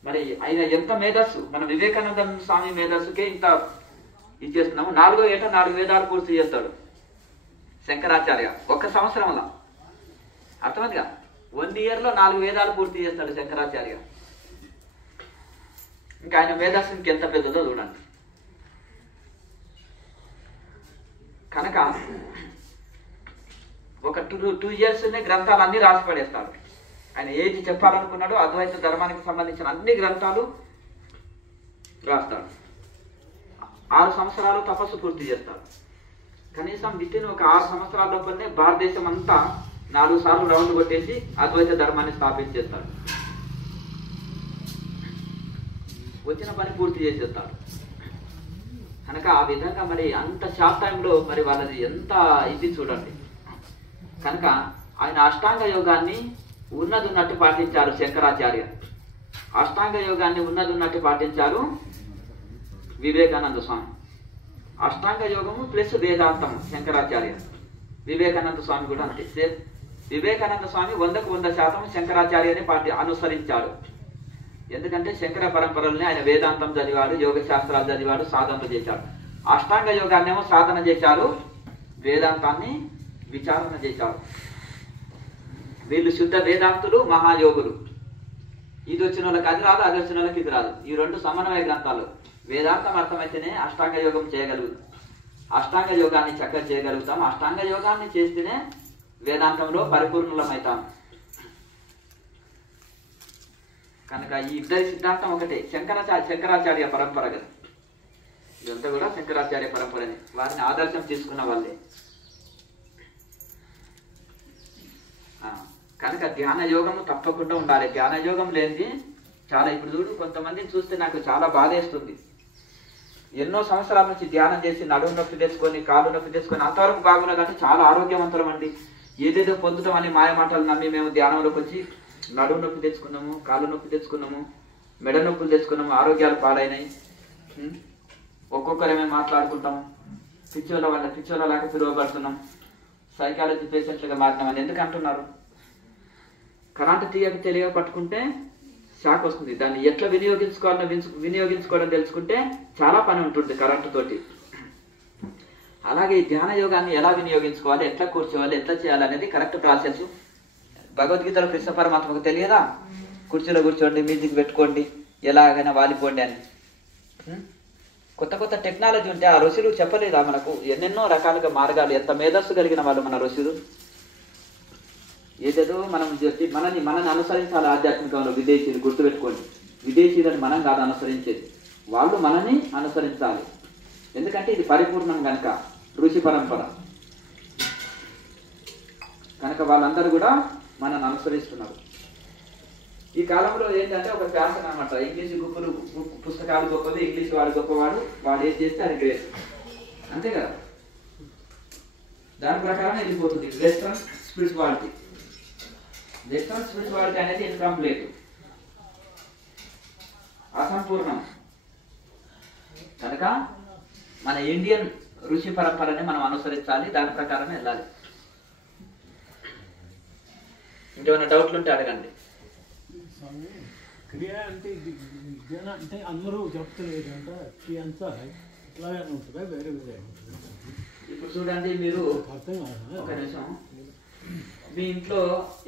మరి ఆయన ఎంత మేధస్సు! మన వివేకానంద స్వామి మేధస్సుకే ఇంత ఇచ్చేస్తున్నాము. 4వ ఏట 4 వేదాలు పూర్తి చేస్తాడు శంకరాచార్య ఒక్క సంవత్సరంలో. అర్థమైందిగా? 1 ఇయర్లో 4 వేదాలు పూర్తి చేస్తాడు శంకరాచార్య. ఇంకా ఆయన మేధస్సు ఇంకెంత పెద్దదో చూడండి. కనుక ఒక 2 ఇయర్స్నే గ్రంథాలు అన్ని రాసి పడేస్తాడు. ఆయన ఏది చెప్పాలనుకున్నాడో అద్వైత ధర్మానికి సంబంధించిన అన్ని గ్రంథాలు రాస్తాడు. 6 సంవత్సరాలు తపస్సు పూర్తి చేస్తాడు. కనీసం వితిన్ ఒక 6 సంవత్సరాల లోపలనే భారతదేశం అంతా 4 సార్లు రౌండ్ కొట్టేసి అద్వైత ధర్మాన్ని స్థాపించేస్తాడు. వచ్చిన పని పూర్తి చేసేస్తాడు. కనుక ఆ విధంగా మరి అంత షార్ట్ టైంలో మరి వాళ్ళది ఎంత ఇది చూడండి. కనుక ఆయన అష్టాంగ యోగాన్ని ఉన్నట్టు పాటించారు శంకరాచార్య. అష్టాంగ యోగాన్ని ఉన్నట్టు పాటించారు వివేకానంద స్వామి. అష్టాంగ యోగము ప్లస్ వేదాంతం శంకరాచార్య. వివేకానంద స్వామి కూడా అంతే. సేమ్ వివేకానంద స్వామి 100% శంకరాచార్యని అనుసరించాడు. ఎందుకంటే శంకర పరంపరల్ని ఆయన వేదాంతం చదివాడు, యోగ శాస్త్రాలు చదివాడు, సాధనలు చేశాడు. అష్టాంగ యోగాన్నేమో సాధన చేశారు, వేదాంతాన్ని విచారణ చేశారు. వీళ్ళు శుద్ధ వేదాంతులు, మహాయోగులు. ఇది వచ్చిన వాళ్ళకి అది రాదు, అది వచ్చిన వాళ్ళకి ఇది రాదు. ఈ రెండు సమన్వయ గ్రంథాలు. వేదాంతం అర్థమైతేనే అష్టాంగ యోగం చేయగలుగుతాం, అష్టాంగ యోగాన్ని చక్కగా చేయగలుగుతాం. అష్టాంగ యోగాన్ని చేస్తేనే వేదాంతంలో పరిపూర్ణులమవుతాం. కనుక ఈ ఇద్దరి సిద్ధాంతం ఒకటే, శంకరాచార్య పరంపర కదా. ఇదంతా కూడా శంకరాచార్య పరంపరనే, వారిని ఆదర్శం తీసుకున్న వాళ్ళే. కనుక ధ్యాన యోగము తప్పకుండా ఉండాలి. ధ్యాన యోగం లేనిది చాలా, ఇప్పుడు చూడు కొంతమందిని చూస్తే నాకు చాలా బాధేస్తుంది. ఎన్నో సంవత్సరాల నుంచి ధ్యానం చేసి నడుము నొప్పి తెచ్చుకొని, కాళ్ళు నొప్పి తెచ్చుకొని అంతవరకు బాగున్నది అంటే చాలా ఆరోగ్యవంతులం అండి. ఏదేదో పొందుతామని మాయ మాటలు నమ్మి మేము ధ్యానంలోకి వచ్చి నడుము నొప్పి తెచ్చుకున్నాము, కాళ్ళు నొప్పి తెచ్చుకున్నాము, మెడ నొప్పులు తెచ్చుకున్నాము, ఆరోగ్యాలు పాడైనాయి. ఒక్కొక్కరేమే మాట్లాడుకుంటాము, పిచ్చోళ్ళ లాగా పిలువబడుతున్నాం, సైకాలజీ పేషెంట్లుగా మారినామని ఎందుకు అంటున్నారు? కరెంటు తెలియక పట్టుకుంటే షాక్ వస్తుంది. దాన్ని ఎట్లా వినియోగించుకోవడం తెలుసుకుంటే చాలా పని ఉంటుంది కరెంటు తోటి. అలాగే ఈ ధ్యాన యోగాన్ని ఎలా వినియోగించుకోవాలి, ఎట్లా కూర్చోవాలి, ఎట్లా చేయాలి అనేది కరెక్ట్ ప్రాసెస్. భగవద్గీతలో కృష్ణ పరమాత్మకు తెలియదా? కుర్చీలో కూర్చోండి, మ్యూజిక్ పెట్టుకోండి, ఎలాగైనా వాలిపోండి అని. కొత్త కొత్త టెక్నాలజీ ఉంటే ఆ ఋషులు చెప్పలేదా మనకు? ఎన్నెన్నో రకాలుగా మార్గాలు. ఎంత మేధస్సు కలిగిన వాళ్ళు మన ఋషులు. ఏదేదో మనం మనని అనుసరించాలి ఆధ్యాత్మికంలో. విదేశీయులు గుర్తుపెట్టుకోండి, విదేశీయులను మనం కాదు అనుసరించేది, వాళ్ళు మనని అనుసరించాలి. ఎందుకంటే ఇది పరిపూర్ణం కనుక, ఋషి పరంపర కనుక వాళ్ళందరూ కూడా మనల్ని అనుసరిస్తున్నారు. ఈ కాలంలో ఏంటంటే ఒక ఫ్యాషన్ అనమాట. ఇంగ్లీష్ పుస్తకాలు గొప్పది, ఇంగ్లీష్ వాడు గొప్పవాడు, వాడు ఏం చేస్తే అది గ్రేట్, అంతే కదా. దాని ప్రకారం వెళ్ళిపోతుంది వెస్ట్రన్ స్పిరిచువాలిటీ. వెస్ట్రన్ స్పిరిచువాలిటీ అనేది ఇన్కంప్లీట్, అసంపూర్ణం. కనుక మన ఇండియన్ ఋషి పరంపరని మనం అనుసరించాలి, దాని ప్రకారం వెళ్ళాలి. ఇంకేమైనా డౌట్లు ఉంటే అడగండి. క్రియ అంటే అంటే అందరూ చెప్తలేదు అంటే క్రియ అంతా ఇట్లాగే ఉంటుందా, వేరే వేరే? ఇప్పుడు చూడండి, మీరు ఒక నిమిషం, మీ ఇంట్లో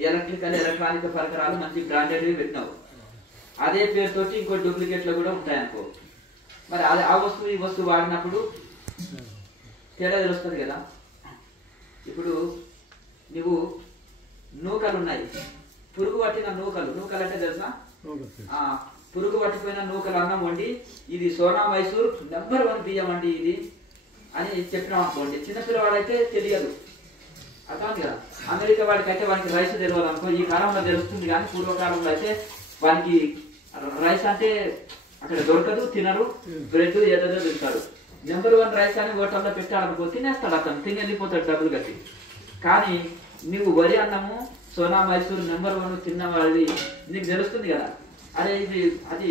ఎలక్ట్రానిక్ పరికరాలు మంచి బ్రాండెడ్వి పెట్టినావు, అదే పేరుతోటి ఇంకో డూప్లికేట్లు కూడా ఉంటాయనుకో. మరి అది ఆ వస్తువు ఈ వస్తువు వాడినప్పుడు తేడా తెలుస్తుంది కదా. ఇప్పుడు నువ్వు నూకలు ఉన్నాయి, పురుగు పట్టిన నూకలు అంటే తెలుసా? పురుగు పట్టిపోయిన నూకలు అన్నం వండి, ఇది సోనా మైసూర్ నెంబర్ 1 బియ్యం అండి ఇది అని చెప్పినాం అనుకోండి. చిన్నపిల్లవాడైతే తెలియదు, అర్థం కదా. అమెరికా వాడికి అయితే వానికి రైస్ తెలియదు అనుకో. ఈ కాలంలో తెలుస్తుంది, కానీ పూర్వకాలంలో అయితే వానికి రైస్ అంటే అక్కడ దొరకదు, తినరు, బ్రెడ్ ఏదేదో తింటాడు. నెంబర్ 1 రైస్ అని హోటల్లో పెట్టాడు అనుకో, తినేస్తాడు, అతను తిని వెళ్ళిపోతాడు డబ్బులు కట్టి. కానీ నువ్వు వరి అన్నము సోనా మైసూర్ నెంబర్ 1 తిన్నవాడి నీకు తెలుస్తుంది కదా. అదే ఇది అది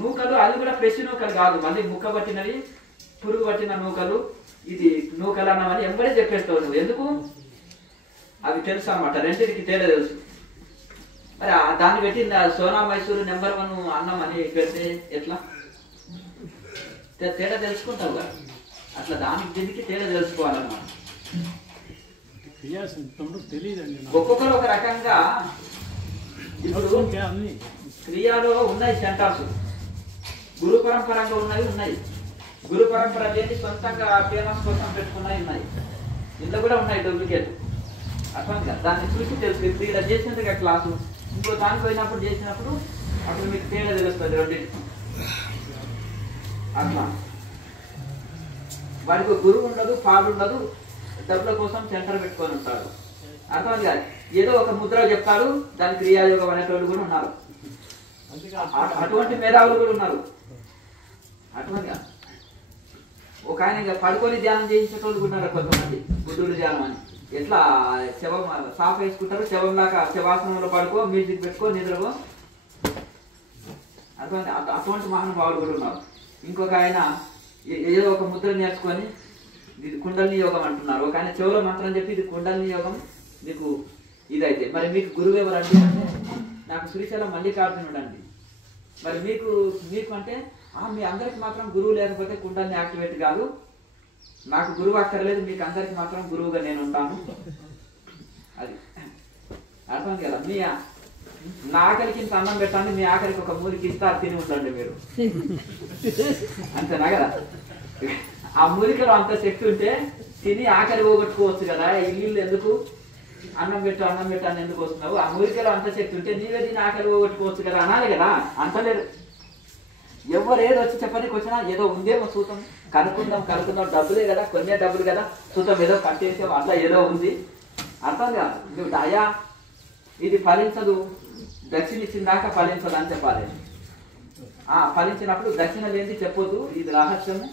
నూకలు, అది కూడా ఫ్రెష్ నూకలు కాదు, మళ్ళీ ముక్క పట్టినవి, పురుగు పట్టిన నూకలు, ఇది నూకలు అన్నమని ఎంబడే చెప్పేస్తావు నువ్వు. ఎందుకు? అవి తెలుసు అనమాట, రెండింటికి తేడా తెలుసు. మరి దాన్ని పెట్టి సోనా మైసూర్ నెంబర్ 1 అన్నం అని పెడితే ఎట్లా? తేడా తెలుసుకుంటావు కదా. అట్లా దానికి దీనికి తేడా తెలుసుకోవాలన్నమాట. ఒక్కొక్కరు ఒక రకంగా. ఇప్పుడు క్రియాలో ఉన్నాయి సెంటర్స్, గురు పరంపరంగా ఉన్నాయి, గురు పరంపర లేని సొంతంగా ఫేమస్ కోసం పెట్టుకున్నాయి ఉన్నాయి, ఇంట్లో కూడా ఉన్నాయి డూప్లికేట్. అర్థం కదా, దాన్ని చూసి తెలుసు. ఇప్పుడు ఇలా చేసినందుకు క్లాసు, ఇంకో దానికి పోయినప్పుడు చేసినప్పుడు అప్పుడు మీకు తేడా తెలుస్తుంది రెండింటి. అట్లా వాడికి గురువు ఉండదు, పాడు ఉండదు, డబ్బుల కోసం సెంటర్ పెట్టుకొని ఉంటాడు. అర్థం కాదు, ఏదో ఒక ముద్ర చెప్తాడు, దాని క్రియాయోగం అనేటోళ్ళు కూడా ఉన్నారు, అటువంటి మేధావులు కూడా ఉన్నారు. అటువంటి ఒక ఆయన ఇక పడుకొని ధ్యానం చేయించేటోళ్ళు ఉన్నారు కొంతమంది, బుద్ధుడు ధ్యానం అని. ఎట్లా శవం సాఫ్ వేసుకుంటారు, శవం లాగా శవాసనంలో పడుకో, మ్యూజిక్ పెట్టుకో, నిద్రపో. అటువంటి మహానుభావులు కూడా ఉన్నారు. ఇంకొక ఆయన ఏదో ఒక ముద్ర నేర్చుకొని ఇది కుండలిని యోగం అంటున్నారు. ఒక ఆయన చెవులో మంత్రం చెప్పి ఇది కుండలిని యోగం మీకు ఇదైతే. మరి మీకు గురువు ఎవరండి అంటే నాకు శ్రీశైలం మల్లికార్జునుడు అండి. మరి మీకు అంటే మీ అందరికి మాత్రం గురువు లేకపోతే కుండలిని యాక్టివేట్ కాదు, నాకు గురువు అక్కర్లేదు, మీకు అందరికి మాత్రం గురువుగా నేను ఉంటాను. అది అర్థం కదా. నా ఆఖరికి ఇంత అన్నం పెట్టండి, మీ ఆఖరికి ఒక మూలికి ఇస్తారు, తిని ఉండండి మీరు, అంతేనా కదా. ఆ మూలికలో అంత శక్తి ఉంటే తిని ఆఖరి పోగొట్టుకోవచ్చు కదా. ఇల్లు ఎందుకు అన్నం పెట్టు అని ఎందుకు వస్తున్నావు? ఆ మూలికలో అంత శక్తి ఉంటే నీవే తిని ఆఖరి పోగొట్టుకోవచ్చు కదా అనాలి కదా. అంతలేదు. ఎవరు ఏదో వచ్చి చెప్పడానికి వచ్చినా ఏదో ఉందేమో చూద్దాం, కనుక్కుందాం, డబ్బులే కదా, కొన్నే డబ్బులు కదా, చూద్దాం ఏదో కట్టేసాం, అట్లా ఏదో ఉంది. అర్థం కాదు. ఇప్పుడు అయ్యా ఇది ఫలించదు, దక్షిణ ఇచ్చిన దాకా ఫలించదు అని చెప్పాలి. ఫలించినప్పుడు దక్షిణ లేనిది చెప్పొద్దు, ఇది రహస్యము,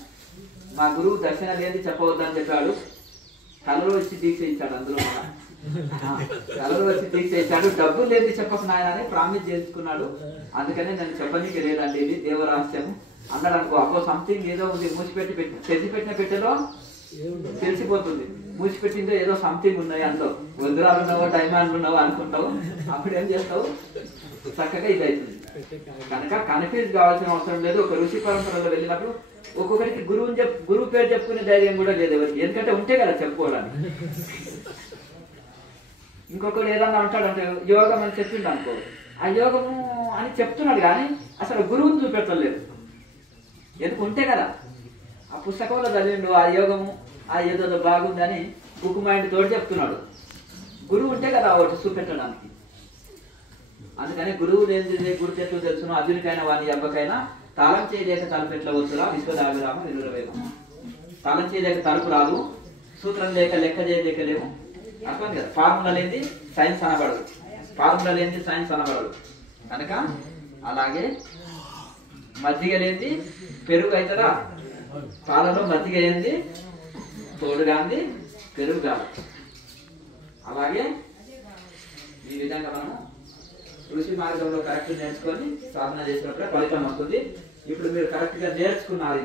మా గురువు దక్షిణ లేనిది చెప్పవద్దు అని చెప్పాడు. కలలో వచ్చి దీక్ష ఇచ్చాడు. అందులో కలలో వచ్చి దీక్ష ఇచ్చాడు. డబ్బులు లేనిది చెప్పక నాయన అని ప్రామిస్ చేసుకున్నాడు. అందుకనే నేను చెప్పనీకి లేదండి, ఇది దేవరహస్యము అన్నాడు అనుకో. అప్పో సంథింగ్ ఏదో ఉంది, తెచ్చిపెట్టిన పెట్టెలో తెలిసిపోతుంది. మూసిపెట్టిందో ఏదో సంథింగ్ ఉన్నాయి, అందులో వజ్రాలు ఉన్నావో డైమండ్లు ఉన్నావో అనుకుంటావు. అప్పుడు ఏం చేస్తావు, చక్కగా ఇది అవుతుంది. కనుక కన్ఫ్యూజ్ కావాల్సిన అవసరం లేదు. ఒక ఋషి పరంపరలో వెళ్ళినప్పుడు ఒక్కొక్కరికి గురువు పేరు చెప్పుకునే ధైర్యం కూడా లేదు ఎవరికి, ఎందుకంటే ఉంటే కదా చెప్పుకోవడానికి. ఇంకొకరు ఏదన్నా ఉంటాడంటే యోగం అని చెప్పిండు అనుకో, ఆ యోగము అని చెప్తున్నాడు కానీ అసలు గురువుని చూపెట్టలేదు. ఎందుకు ఉంటే కదా. ఆ పుస్తకంలో చదివిండు ఆ యోగము, ఆ ఏదో బాగుందని బుక్ మైండ్ తోటి చెప్తున్నాడు. గురువు ఉంటే కదా ఒకటి చూపెట్టడానికి. అందుకని గురువు లేనిదే గుర్తెట్లు తెలుసును, అర్జునికైనా వాని అబ్బకైనా తాళం చేయలేక తలుపు ఎట్లా వస్తురా విశ్వదాభిరామ నిరురవేదం. తాళం చేయలేక తలుపు రాదు, సూత్రం లేక లెక్క చేయలేక లేవు. అర్థం కదా. ఫార్ములా లేనిది సైన్స్ అనబడదు, ఫార్ములా లేనిది సైన్స్ అనబడదు. కనుక అలాగే మజ్జిగ లేనిది పెరుగు అవుతుందా, పాలలో మజ్జిగ ఏంది తోడుగాంది పెరుగు కాదు. అలాగే ఈ విధంగా మనం ఋషి మార్గంలో కరెక్ట్ నేర్చుకొని సాధన చేసినప్పుడే ఫలితం వస్తుంది. ఇప్పుడు మీరు కరెక్ట్ గా నేర్చుకున్నారు,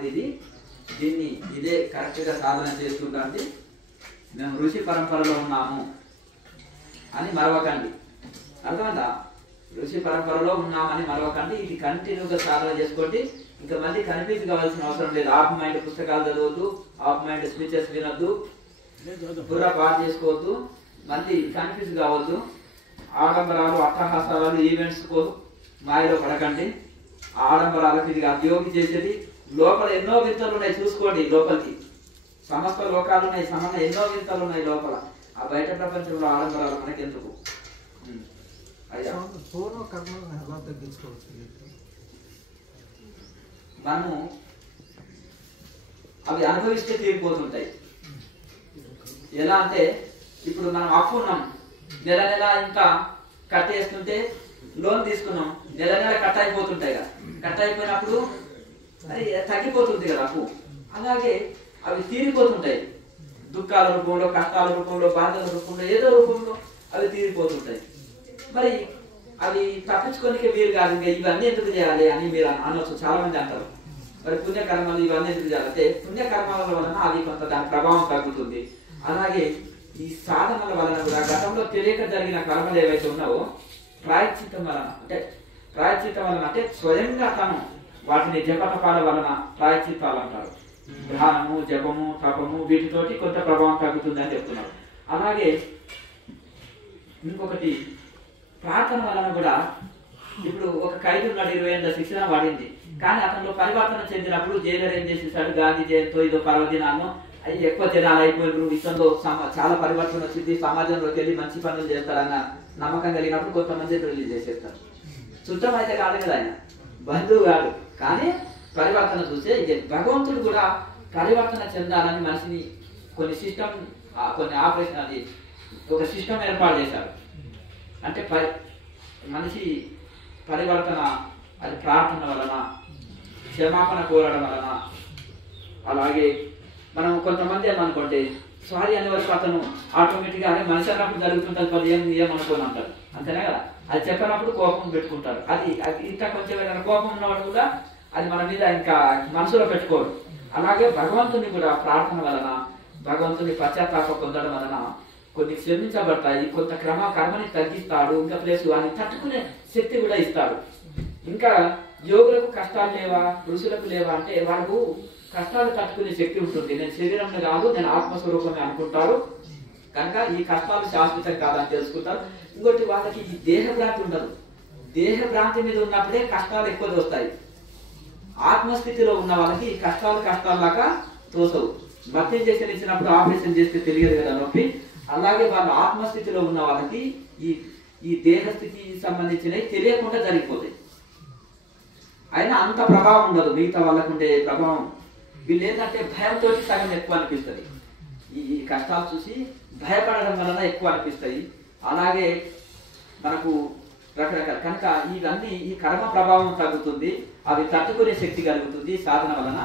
దీన్ని ఇదే కరెక్ట్ గా సాధన చేస్తుండండి. మేము ఋషి పరంపరలో ఉన్నాము అని మరవకండి. అర్థమైందా? ఋషి పరంపరలో ఉన్నామని మరవకండి. ఇది కంటిన్యూగా సాధన చేసుకోండి. ఇంకా మళ్ళీ కన్ఫ్యూజ్ కావాల్సిన అవసరం లేదు. ఆఫ్ మైండ్ పుస్తకాలు చదవద్దు, ఆఫ్ మైండ్ స్పీచెస్ వినొద్దు, పూరా పాటు చేసుకోవద్దు, మళ్ళీ కన్ఫ్యూజ్ కావద్దు. ఆడంబరాలు, అట్టహాసాలు, ఈవెంట్స్ మాయలో పడకండి. ఆడంబరాలకు ఇది అభియోగి చేసేది. లోపల ఎన్నో వింతలు ఉన్నాయి, చూసుకోండి. లోపలికి సమస్త లోకాలు ఉన్నాయి, ఎన్నో వింతలు ఉన్నాయి లోపల. ఆ బయట ప్రపంచంలో ఆడంబరాలు మనకెందుకు? మనము అవి అనుభవిస్తే తీరిపోతుంటాయి. ఎలా అంటే ఇప్పుడు మనం అప్పు ఉన్నాం, నెల ఇంత కట్టేస్తుంటే లోన్ తీసుకున్నాం, నెల కట్ అయిపోతుంటాయి కదా. కట్ అయిపోయినప్పుడు అది తగ్గిపోతుంది కదా అప్పు. అలాగే అవి తీరిపోతుంటాయి. దుఃఖాల రూపంలో, కష్టాల రూపంలో, బాధల రూపంలో, ఏదో రూపంలో అవి తీరిపోతుంటాయి. మరి అవి తప్పించుకోనికే వీలు కాదు. ఇంకా ఇవన్నీ ఎందుకు చేయాలి అని మీరు అనవచ్చు. చాలా మంది అంటారు, మరి పుణ్యకర్మలు ఇవన్నీ ఎందుకు చేయాలంటే పుణ్యకర్మల వలన అవి కొంత దాని ప్రభావం తగ్గుతుంది. అలాగే ఈ సాధనల వలన కూడా గతంలో తెలియక జరిగిన కర్మలు ఏవైతే ఉన్నావో ప్రాయశ్చిత్తం వలన అంటే స్వయంగా తను వాటిని జపతపాల వలన ప్రాయశ్చిత్తాలు అంటారు. ధ్యానము, జపము, తపము వీటితోటి కొంత ప్రభావం తగ్గుతుంది అని చెప్తున్నారు. అలాగే ఇంకొకటి ప్రార్థన వలన కూడా. ఇప్పుడు ఒక ఖైదీ ఉన్నాడు, 20 ఏళ్ళ శిక్షణ పడింది, కానీ అతనిలో పరివర్తన చెందినప్పుడు జైలర్ ఏం చేసేసాడు, గాంధీ జయంతో ఇదో పర్వదినాలను అవి ఎక్కువ జనాలు అయిపోయినారు, విశ్వంలో చాలా పరివర్తన వచ్చింది, సమాజంలోకి వెళ్ళి మంచి పనులు చేస్తారన్న నమ్మకం కలిగినప్పుడు కొంతమంది రిలీజ్ చేసేస్తారు. చుట్టం అయితే కాదు కదా, ఆయన బంధువు కాదు, కానీ పరివర్తన చూస్తే భగవంతుడు కూడా పరివర్తన చెందాలని మనిషిని కొన్ని ఆపరేషన్ అది ఒక సిస్టమ్ ఏర్పాటు చేశారు. అంటే మనిషి పరివర్తన అది ప్రార్థన వలన, క్షమాపణ కోరడం వలన, అలాగే మనం కొంతమంది ఏమనుకోండి సారీ అనే వరకు అతను ఆటోమేటిక్గా అనే మనిషి అన్నప్పుడు జరుగుతుంటుంది పది ఏమనుకోని అంటారు, అంతేనా కదా. అది చెప్పినప్పుడు కోపం పెట్టుకుంటారు. అది ఇంకా కొంచెం ఏదైనా కోపం ఉన్నవాడు కూడా అది మన మీద ఇంకా మనసులో పెట్టుకోరు. అలాగే భగవంతుని కూడా ప్రార్థన వలన, భగవంతుని పశ్చాత్తాప పొందడం వలన కొన్ని క్షమించబడతాయి, కొంత కర్మని తగ్గిస్తాడు, ఇంకా ప్లేస్ అని తట్టుకునే శక్తి కూడా ఇస్తాడు. ఇంకా యోగులకు కష్టాలు లేవా, ఋషులకు లేవా అంటే వాళ్ళకు కష్టాలు తట్టుకునే శక్తి ఉంటుంది. నేను శరీరంలో కాదు, నేను ఆత్మస్వరూపమే అనుకుంటారు కనుక ఈ కష్టాలు శాశ్వతం కాదని తెలుసుకుంటారు. ఇంకోటి వాళ్ళకి ఈ దేహ భ్రాంతి ఉండదు. దేహ భ్రాంతి మీద ఉన్నప్పుడే కష్టాలు ఎక్కువ వస్తాయి. ఆత్మస్థితిలో ఉన్న వాళ్ళకి కష్టాలాగా తోసవు. మత్తి ఇంజెక్షన్ ఇచ్చినప్పుడు ఆపరేషన్ చేస్తే తెలియదు కదా నొప్పి, అలాగే వాళ్ళ ఆత్మస్థితిలో ఉన్న వాళ్ళకి ఈ దేహ స్థితికి సంబంధించినవి తెలియకుండా జరిగిపోతాయి. అయినా అంత ప్రభావం ఉండదు మిగతా వాళ్ళకు ఉండే ప్రభావం. వీళ్ళు ఏంటంటే భయంతో సగం ఎక్కువ అనిపిస్తుంది. ఈ కష్టాలు చూసి భయపడడం వలన ఎక్కువ అనిపిస్తాయి. అలాగే మనకు రకరకాల కనుక ఇవన్నీ ఈ కర్మ ప్రభావం తగ్గుతుంది, అవి తట్టుకునే శక్తి కలుగుతుంది. సాధన వలన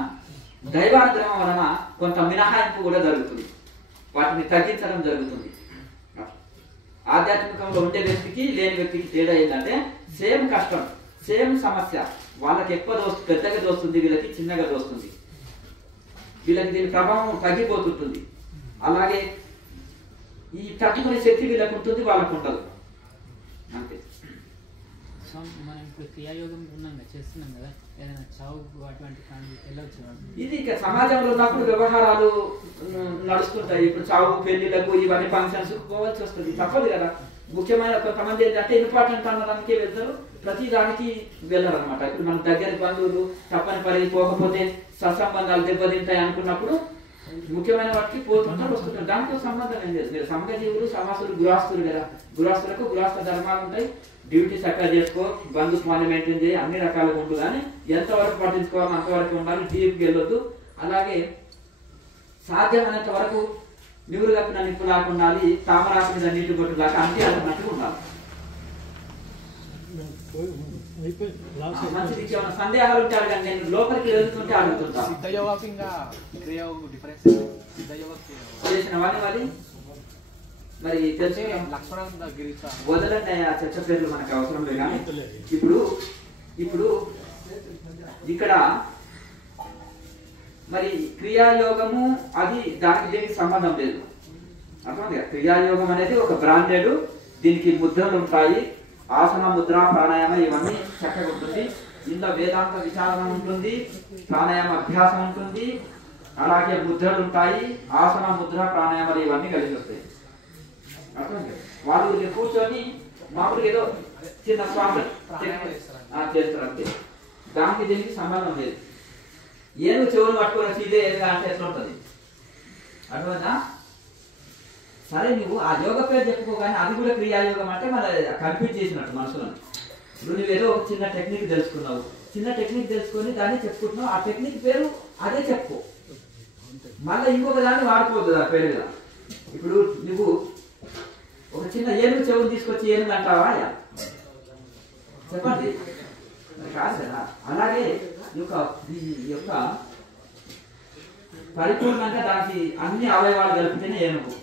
దైవానుగ్రహం వలన కొంత మినహాయింపు కూడా జరుగుతుంది, వాటిని తగ్గించడం జరుగుతుంది. ఆధ్యాత్మికంలో ఉండే వ్యక్తికి లేని వ్యక్తికి తేడా ఏంటంటే సేమ్ కష్టం, సేమ్ సమస్య, వాళ్ళకి ఎక్కువ పెద్దగా దోస్తుంది, వీళ్ళకి చిన్నగా దోస్తుంది. వీళ్ళకి దీని ప్రభావం తగ్గిపోతుంటుంది. అలాగే ఈ తట్టుకునే శక్తి వీళ్ళకు ఉంటుంది, వాళ్ళకు ఉండదు. అంతే. మనం ఇప్పుడు క్రియాయోగం ఉన్నాం చేస్తున్నాం కదా, ఏదైనా చావు అటువంటి వెళ్ళవచ్చు. ఇది ఇక సమాజంలో ఉన్నప్పుడు వ్యవహారాలు నడుస్తుంటాయి. ఇప్పుడు చావు, పెళ్లిలకు, ఇవన్నీ ఫంక్షన్స్ పోవాల్సి వస్తుంది, తప్పదు కదా. ముఖ్యమైన కొంతమంది ఏంటంటే ఇంపార్టెంట్ అన్నదానికే వెళ్తారు, ప్రతి దానికి వెళ్ళరు అనమాట. ఇప్పుడు మన దగ్గర బంధువులు తప్పని పని పోకపోతే సత్సంబంధాలు దెబ్బతింటాయి అనుకున్నప్పుడు ముఖ్యమైన వాటికి పోతుంటారు, వస్తుంటారు. దాంతో సంబంధం ఏం లేదు. మీరు సమగజీవులు, సమాసులు, గృహస్థులు కదా. గృహస్థులకు గృహస్థ ధర్మాలు ఉంటాయి, డ్యూటీ చక్కగా చేసుకో, బంధుత్వాన్ని మెయింటైన్ చేయి, అన్ని రకాలుగా ఉంటుంది. కానీ ఎంతవరకు పట్టించుకోవాలో అంతవరకు ఉండాలి, డీప్కి వెళ్ళొద్దు. అలాగే సాధ్యమైనంత వరకు నివురు కప్పిన నిప్పు లాగా ఉండాలి, తామరాకు మీద నీళ్లు కొట్టులాగా అంతే అన్నట్టుగా ఉండాలి. మంచిది. ఏమైనా సందేహాలు ఉంటే అడగండి, నేను లోపలికి వెళ్తుంటే అడుగుతుంటాను. చేసిన వాడి మరి తెలిసి వదలండి ఆ చర్చ పేర్లు మనకు అవసరం లేదు. కానీ ఇప్పుడు ఇక్కడ మరి క్రియాయోగము అది దానికి దీనికి సంబంధం లేదు, అర్థమైంది కదా. క్రియాయోగం అనేది ఒక బ్రాండెడ్, దీనికి ముద్రలు ఉంటాయి, ఆసన ముద్ర, ప్రాణాయామ ఇవన్నీ చక్కగా ఉంటుంది. ఇందులో వేదాంత విచారణ ఉంటుంది, ప్రాణాయామ అభ్యాసం ఉంటుంది, అలాగే ముద్రలు ఉంటాయి, ఆసన ముద్ర ప్రాణాయామాలు ఇవన్నీ కలిసి వస్తాయి. వాళ్ళు కూర్చొని మామూలుగా ఏదో చిన్న శ్వాస చేస్తారు అంతే, దానికి దీనికి సంబంధం లేదు. ఏదో చెవులు పట్టుకొని వచ్చి ఇదే ఏదో అంటే ఎట్లా ఉంటుంది, అర్థమైందా? సరే నువ్వు ఆ యోగ పేరు చెప్పుకోగానే అది కూడా క్రియాయోగం అంటే మన కన్ఫ్యూజ్ చేసినట్టు మనసులో. ఇప్పుడు నువ్వేదో చిన్న టెక్నిక్ తెలుసుకున్నావు, చిన్న టెక్నిక్ తెలుసుకొని దాన్ని చెప్పుకుంటున్నావు, ఆ టెక్నిక్ పేరు అదే చెప్పుకో, మళ్ళీ ఇంకొక దాన్ని వాడుకోవద్దు ఆ పేరు కదా. ఇప్పుడు నువ్వు ఒక చిన్న ఏనుగు చెవులు తీసుకొచ్చి ఏనుగు అంటావా? చెప్పండి, కాదు కదా. అలాగే ఈ యొక్క పరిపూర్ణంగా దానికి అన్ని అవయవాలు కలిపితేనే ఏనుగు.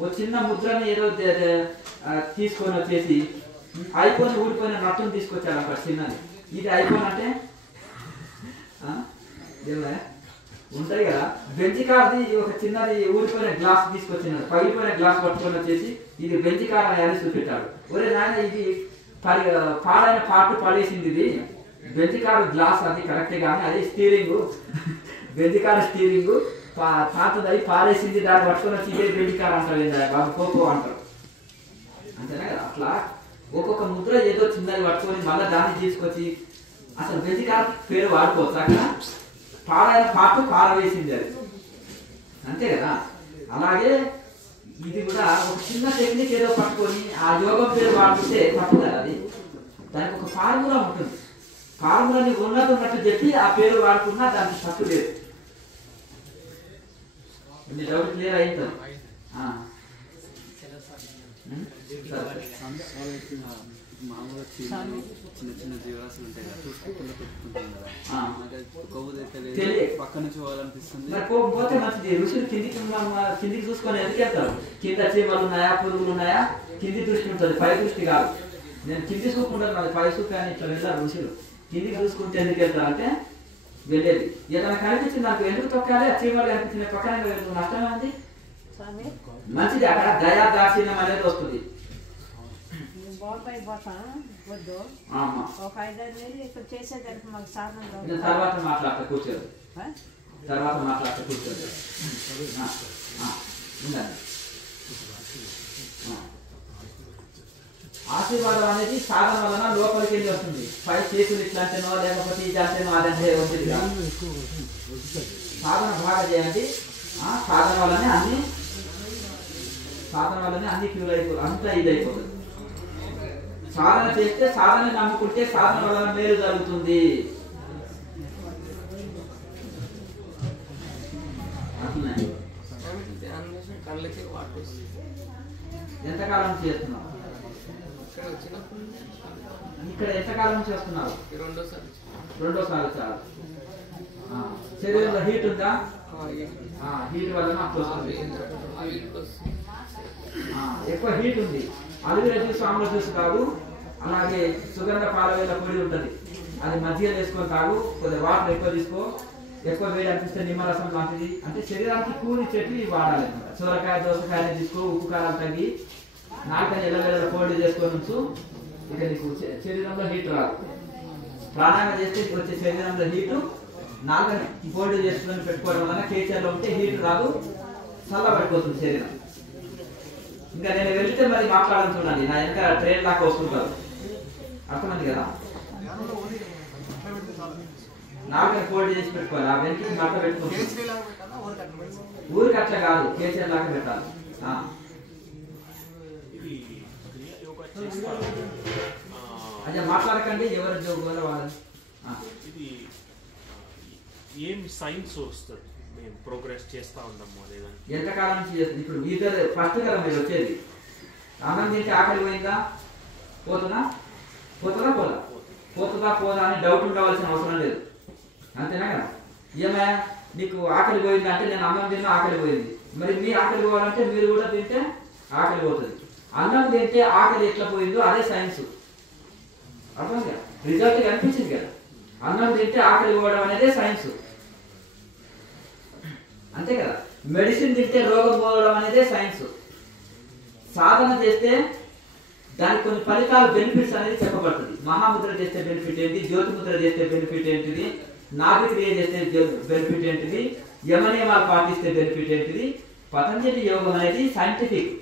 ఓ చిన్న ముద్రని ఏదో తీసుకొని వచ్చేసి ఐఫోన్ ఊడిపోయిన నట్టును తీసుకొచ్చాడు అక్కడ చిన్నది, ఇది ఐఫోన్ అంటే ఉంటాయి కదా. బెంచ్ కార్ది ఒక చిన్నది ఊడిపోయిన గ్లాస్ తీసుకొచ్చినాడు, పగిలిపోయిన గ్లాస్ పట్టుకొని వచ్చేసి ఇది బెంచ్ కార్ అని చూపెట్టాడు. ఒరే నాయన ఇది పాడైన పాటు పడేసింది, ఇది బెంచ్ కార్ గ్లాస్ అది కరెక్టే కానీ అది స్టీరింగ్, బెంచ్ కార్ స్టీరింగ్ పాతది పారేసింది, దాన్ని పట్టుకొని వచ్చి ఇదే బెంచ్ కార్ అంటారు, బాబు కోపో అంటారు, అంతేనా కదా. అట్లా ఒక్కొక్క ముద్ర ఏదో చిన్నది పట్టుకొని మళ్ళీ దాన్ని తీసుకొచ్చి అసలు బెంచ్ కార్ పేరు వాడుకోవచ్చు, అక్కడ పాడైన పాటు పారవేసింది అది, అంతే కదా. అలాగే ఇది కూడా ఒక చిన్న టెక్నిక్ ఏదో పట్టుకొని ఆ యోగం పేరు వాడుకుంటే తప్పు కదా. అది దానికి ఒక ఫార్ములా ఉంటుంది, ఫార్ములాని ఉన్నట్టు చెప్పి ఆ పేరు వాడుకున్నా దానికి తప్పు లేదు. డౌట్ క్లియర్ అయింది. మామూలుగా చిన్న చిన్న జీవరాశులు ఉంటాయి కదా, చూసుకుంటూ పెట్టుకుంటాం కదా, కొవ్వు పక్క నుంచి పోవాలనిపిస్తుంది. పోతే మంచిది. ఋషులు కిందికి చూసుకొని ఎందుకు వెళ్తారు? కింద చీమలు ఉన్నాయా, పురుగులు ఉన్నాయా, కింది దృష్టి ఉంటుంది, పై దృష్టి కాదు. నేను కింది చూసుకుంటాను, నాది పై చూపు అని ఇట్లా వెళ్ళారు ఋషులు. కిందికి చూసుకుంటే ఎందుకు వెళ్తారు అంటే వెళ్ళేది. ఏదైనా కనిపించింది నాకు ఎందుకు తొక్కాలి, ఆ చీమలు కనిపించిన పక్కన వెళ్తుంది, నష్టమే ఉంది. మంచిది, అక్కడ దయా దాక్షిణ్యం అనేది వస్తుంది. తర్వాత మాట్లాడతా కూర్చోదు, తర్వాత మాట్లాడతా కూర్చోదు. ఆశీర్వాదం అనేది సాధన వలన లోపలికి వెళ్ళి వస్తుంది. పై చేతులు ఇట్లాంటినో లేకపోతే ఇదంటేనో అదంటే వచ్చింది కాదు. సాధన బాగా చేయండి. సాధన వల్లనే అన్ని క్యూర్ అయిపోతుంది, అంతా ఇది అయిపోతుంది. సాధన చేస్తే, సాధన నమ్ముకుంటే సాధన వలన మేలు జరుగుతుంది. ఎంతకాలం చేస్తున్నావు ఇక్కడ? ఎంతకాలం చేస్తున్నావు? రెండోసారి చాలు. శరీరంలో హీట్ ఉందా? హీట్ వలన ఎక్కువ హీట్ ఉంది. అలివేల జ్యూస్, ఆమ్ల జ్యూస్ తాగు. అలాగే సుగంధ పాలవేల పొడి ఉంటుంది, అది మజ్జిగ వేసుకొని తాగు. కొద్దిగా వాటర్ ఎక్కువ తీసుకో. ఎక్కువ వేడి అనిపిస్తే నిమ్మరసం లాంటిది, అంటే శరీరానికి కూలి చెట్లు వాడాలి. సొరకాయ, దోసకాయని తీసుకో. ఉప్పు కారాలు తగ్గి నాలుకని ఎల్లవేళ ఫోల్డ్ చేసుకొని ఉంచు. ఇక నీకు శరీరంలో హీట్ రాదు. ప్రాణాయామం చేస్తే వచ్చే శరీరంలో హీటు నాలుకని ఫోల్డ్ చేసుకొని పెట్టుకోవడం వలన కేచర్లో ఉంటే హీట్ రాదు, చల్లబడిపోతుంది శరీరం. ఇంకా నేను వెళ్తే మరి మాట్లాడాలని చూడండి, నా వెనక ట్రైన్ లాగా వస్తుంటారు. అర్థమైంది కదా? నాలుకని ఫోల్డ్ చేసి పెట్టుకోవాలి. ఆ వెనక్కి మట్ట పెట్టుకుంటుంది. ఊరికి అట్లా కాదు, కేచర్ లాగా పెట్టాలి. అదే మాట్లాడకండి, ఎవరి జోగులో వాళ్ళు. ఇది ఏం సైన్స్ వస్తుంది, మేము ప్రోగ్రెస్ చేస్తా ఉంటాము. ఎంతకాలం నుంచి చేస్తుంది? ఇప్పుడు ఇద్దరు ఫస్ట్ కదా మీరు వచ్చేది. అన్నం తింటే ఆకలి పోయిందా? పోతుందా పోదా అని డౌట్ ఉండవలసిన అవసరం లేదు. అంతేనా కదా? ఏమయ్యా నీకు ఆకలి పోయింది అంటే నేను అన్నం తిన్నా ఆకలి పోయింది. మరి మీ ఆకలి పోవాలంటే మీరు కూడా తింటే ఆకలి పోతుంది. అన్నం తింటే ఆకలి ఎట్లా పోయిందో అదే సైన్స్. అర్థం కదా? రిజల్ట్ కనిపించింది కదా. అన్నం తింటే ఆకలి పోవడం అనేది సైన్స్, అంతే కదా? మెడిసిన్ తింటే రోగం పోవడం అనేది సైన్స్. సాధన చేస్తే దానికి కొన్ని ఫలితాలు, బెనిఫిట్స్ అనేది చెప్పబడుతుంది. మహాముద్ర చేస్తే బెనిఫిట్ ఏంటి, జ్యోతి ముద్ర చేస్తే బెనిఫిట్ ఏంటిది, నాభి క్రియ చేస్తే బెనిఫిట్ ఏంటిది, యమనియమాలు పాటిస్తే బెనిఫిట్ ఏంటిది. పతంజలి యోగం అనేది సైంటిఫిక్.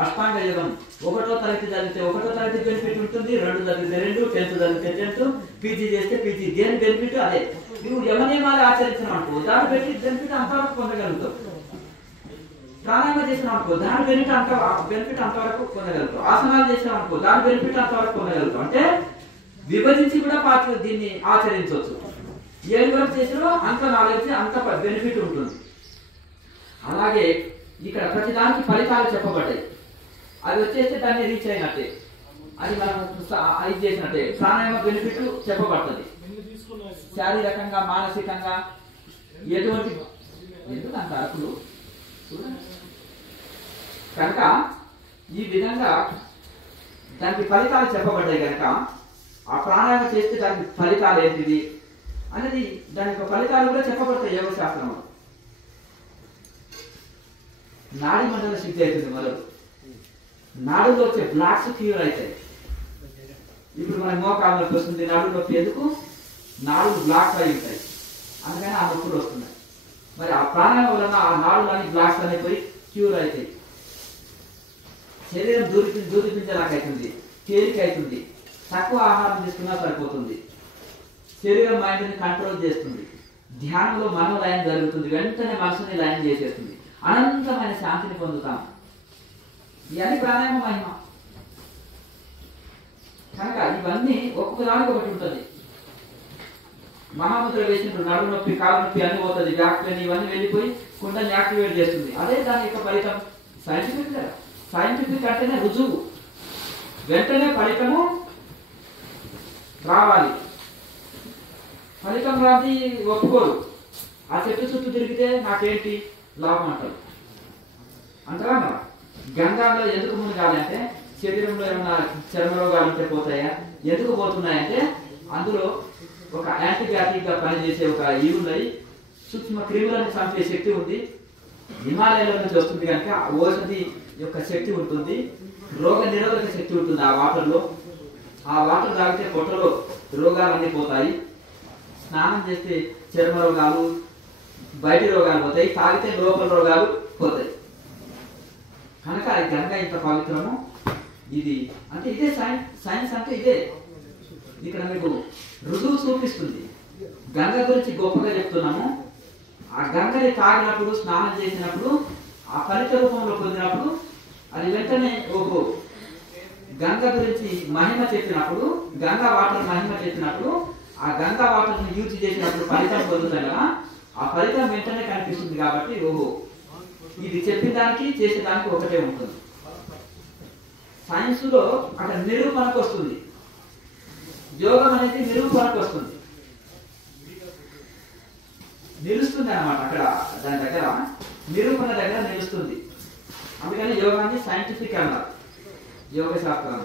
అష్టాంగ యోగం 1వ తరగతి చదివితే 1వ తరగతి బెనిఫిట్ ఉంటుంది, 2 చదివితే 2, 10th చదివితే 10, పీజీ చేస్తే పీజీ. దేని బెనిఫిట్ అదే. నువ్వు యమనియమాలు ఆచరించినావు అనుకో, దాని బెనిఫిట్ అంతవరకు పొందగలుగుతావు. ప్రాణాయామం చేసినావు అనుకో, దాని బెనిఫిట్ అంతవరకు పొందగలుగుతావు. ఆసనాలు చేసినావు అనుకో, దాని బెనిఫిట్ అంతవరకు పొందగలుగుతావు. అంటే విభజించి కూడా దీన్ని ఆచరించవచ్చు. ఏడు వరకు చేసినా అంత నాలెడ్జ్, అంత బెనిఫిట్ ఉంటుంది. అలాగే ఇక్కడ ప్రతిదానికి ఫలితాలు చెప్పబడ్డాయి. అది వచ్చేస్తే దాన్ని రీచ్ అయినట్టే, అది మనం ఇది చేసినట్టే. ప్రాణాయామ బెనిఫిట్ చెప్పబడుతుంది. శారీరకంగా, మానసికంగా ఎటువంటి ఎందుకంత అసలు కనుక ఈ విధంగా దానికి ఫలితాలు చెప్పబడ్డాయి. కనుక ఆ ప్రాణాయామం చేస్తే దానికి ఫలితాలు ఏంటిది అనేది, దాని యొక్క ఫలితాలు కూడా చెప్పబడతాయి యోగ శాస్త్రంలో. నాడి మండల శుద్ధి అవుతుంది. మొదలు నాడులో వచ్చే బ్లాక్స్ క్యూర్ అవుతాయి. ఇప్పుడు మన మోకాలు నొప్పి వస్తుంది, నాడు నొప్పి ఎందుకు? నాడులు బ్లాక్స్ అయి ఉంటాయి, అందుకని ఆ నొప్పులు వస్తున్నాయి. మరి ఆ ప్రాణాయామం వలన ఆ నాడులని బ్లాక్స్ అనేవి పోయి క్యూర్ అవుతాయి. శరీరం దూరిపించేలాగైతుంది, తేలిక అవుతుంది. తక్కువ ఆహారం తీసుకున్నా సరిపోతుంది. శరీరం మైండ్ని కంట్రోల్ చేస్తుంది. ధ్యానంలో మనో లయం జరుగుతుంది, వెంటనే మనసుని లయం చేసేస్తుంది. అనంతమైన శాంతిని పొందుతాం. ఇవన్నీ ప్రాణాయామ మహిమ. కనుక ఇవన్నీ ఒక్కొక్కదానికి ఒకటి ఉంటుంది. మహాముద్ర వేసినప్పుడు నడుము నొప్పి, కాలు నొప్పి అన్ని పోతుంది, బ్యాక్ పెయిన్ ఇవన్నీ వెళ్ళిపోయి కుండని యాక్టివేట్ చేస్తుంది. అదే దాని యొక్క ఫలితం. సైంటిఫిక్ కదా, సైంటిఫిక్ అంటేనే రుజువు. వెంటనే ఫలితము రావాలి. ఫలితం రాది ఒప్పుకోరు. ఆ చెట్టు చుట్టూ తిరిగితే నాకేంటి లాభం అంటారు. అంటారా? గంగాలో ఎందుకు మునగాలి అంటే శరీరంలో ఏమైనా చర్మ రోగాలు ఉంటే పోతాయా? ఎందుకు పోతున్నాయంటే అందులో ఒక యాంటీబయాటిక్ గా పనిచేసే ఒక ఉన్నాయి, సూక్ష్మ క్రిములను చంపే శక్తి ఉంది. హిమాలయాల నుంచి వస్తుంది కనుక ఔషధి యొక్క శక్తి ఉంటుంది, రోగ నిరోధక శక్తి ఉంటుంది ఆ వాటర్లో. ఆ వాటర్ తాగితే పొట్టలో రోగాలన్నీ పోతాయి. స్నానం చేస్తే చర్మ రోగాలు బయటి రోగాలు పోతాయి, తాగితే లోపల రోగాలు పోతాయి. కనుక గంగ ఇంత పవిత్రము. ఇది అంటే ఇదే సైన్స్ అంటే ఇదే. ఇక్కడ మీకు రుజువు చూపిస్తుంది. గంగ గురించి గొప్పగా చెప్తున్నాము. ఆ గంగని తాగినప్పుడు స్నానం చేసినప్పుడు ఆ ఫలిత రూపంలో పొందినప్పుడు అది వెంటనే ఓహో గంగ గురించి మహిమ చెప్పినప్పుడు, గంగా వాటర్ మహిమ చెప్పినప్పుడు, ఆ గంగా వాటర్ ని యూజ్ చేసినప్పుడు ఫలితం పొందుతాయి కదా, ఆ ఫలితం వెంటనే కనిపిస్తుంది. కాబట్టి ఓహో ఇది చెప్పిన దానికి చేసేదానికి ఒకటే ఉంటుంది. సైన్స్ లో అక్కడ నిరూపణకు వస్తుంది. యోగం అనేది నిరూపణకు వస్తుంది, నిలుస్తుంది అన్నమాట. అక్కడ దాని దగ్గర నిరూపణ దగ్గర నిలుస్తుంది. అందుకని యోగాన్ని సైంటిఫిక్ అన్నారు, యోగ శాస్త్రం.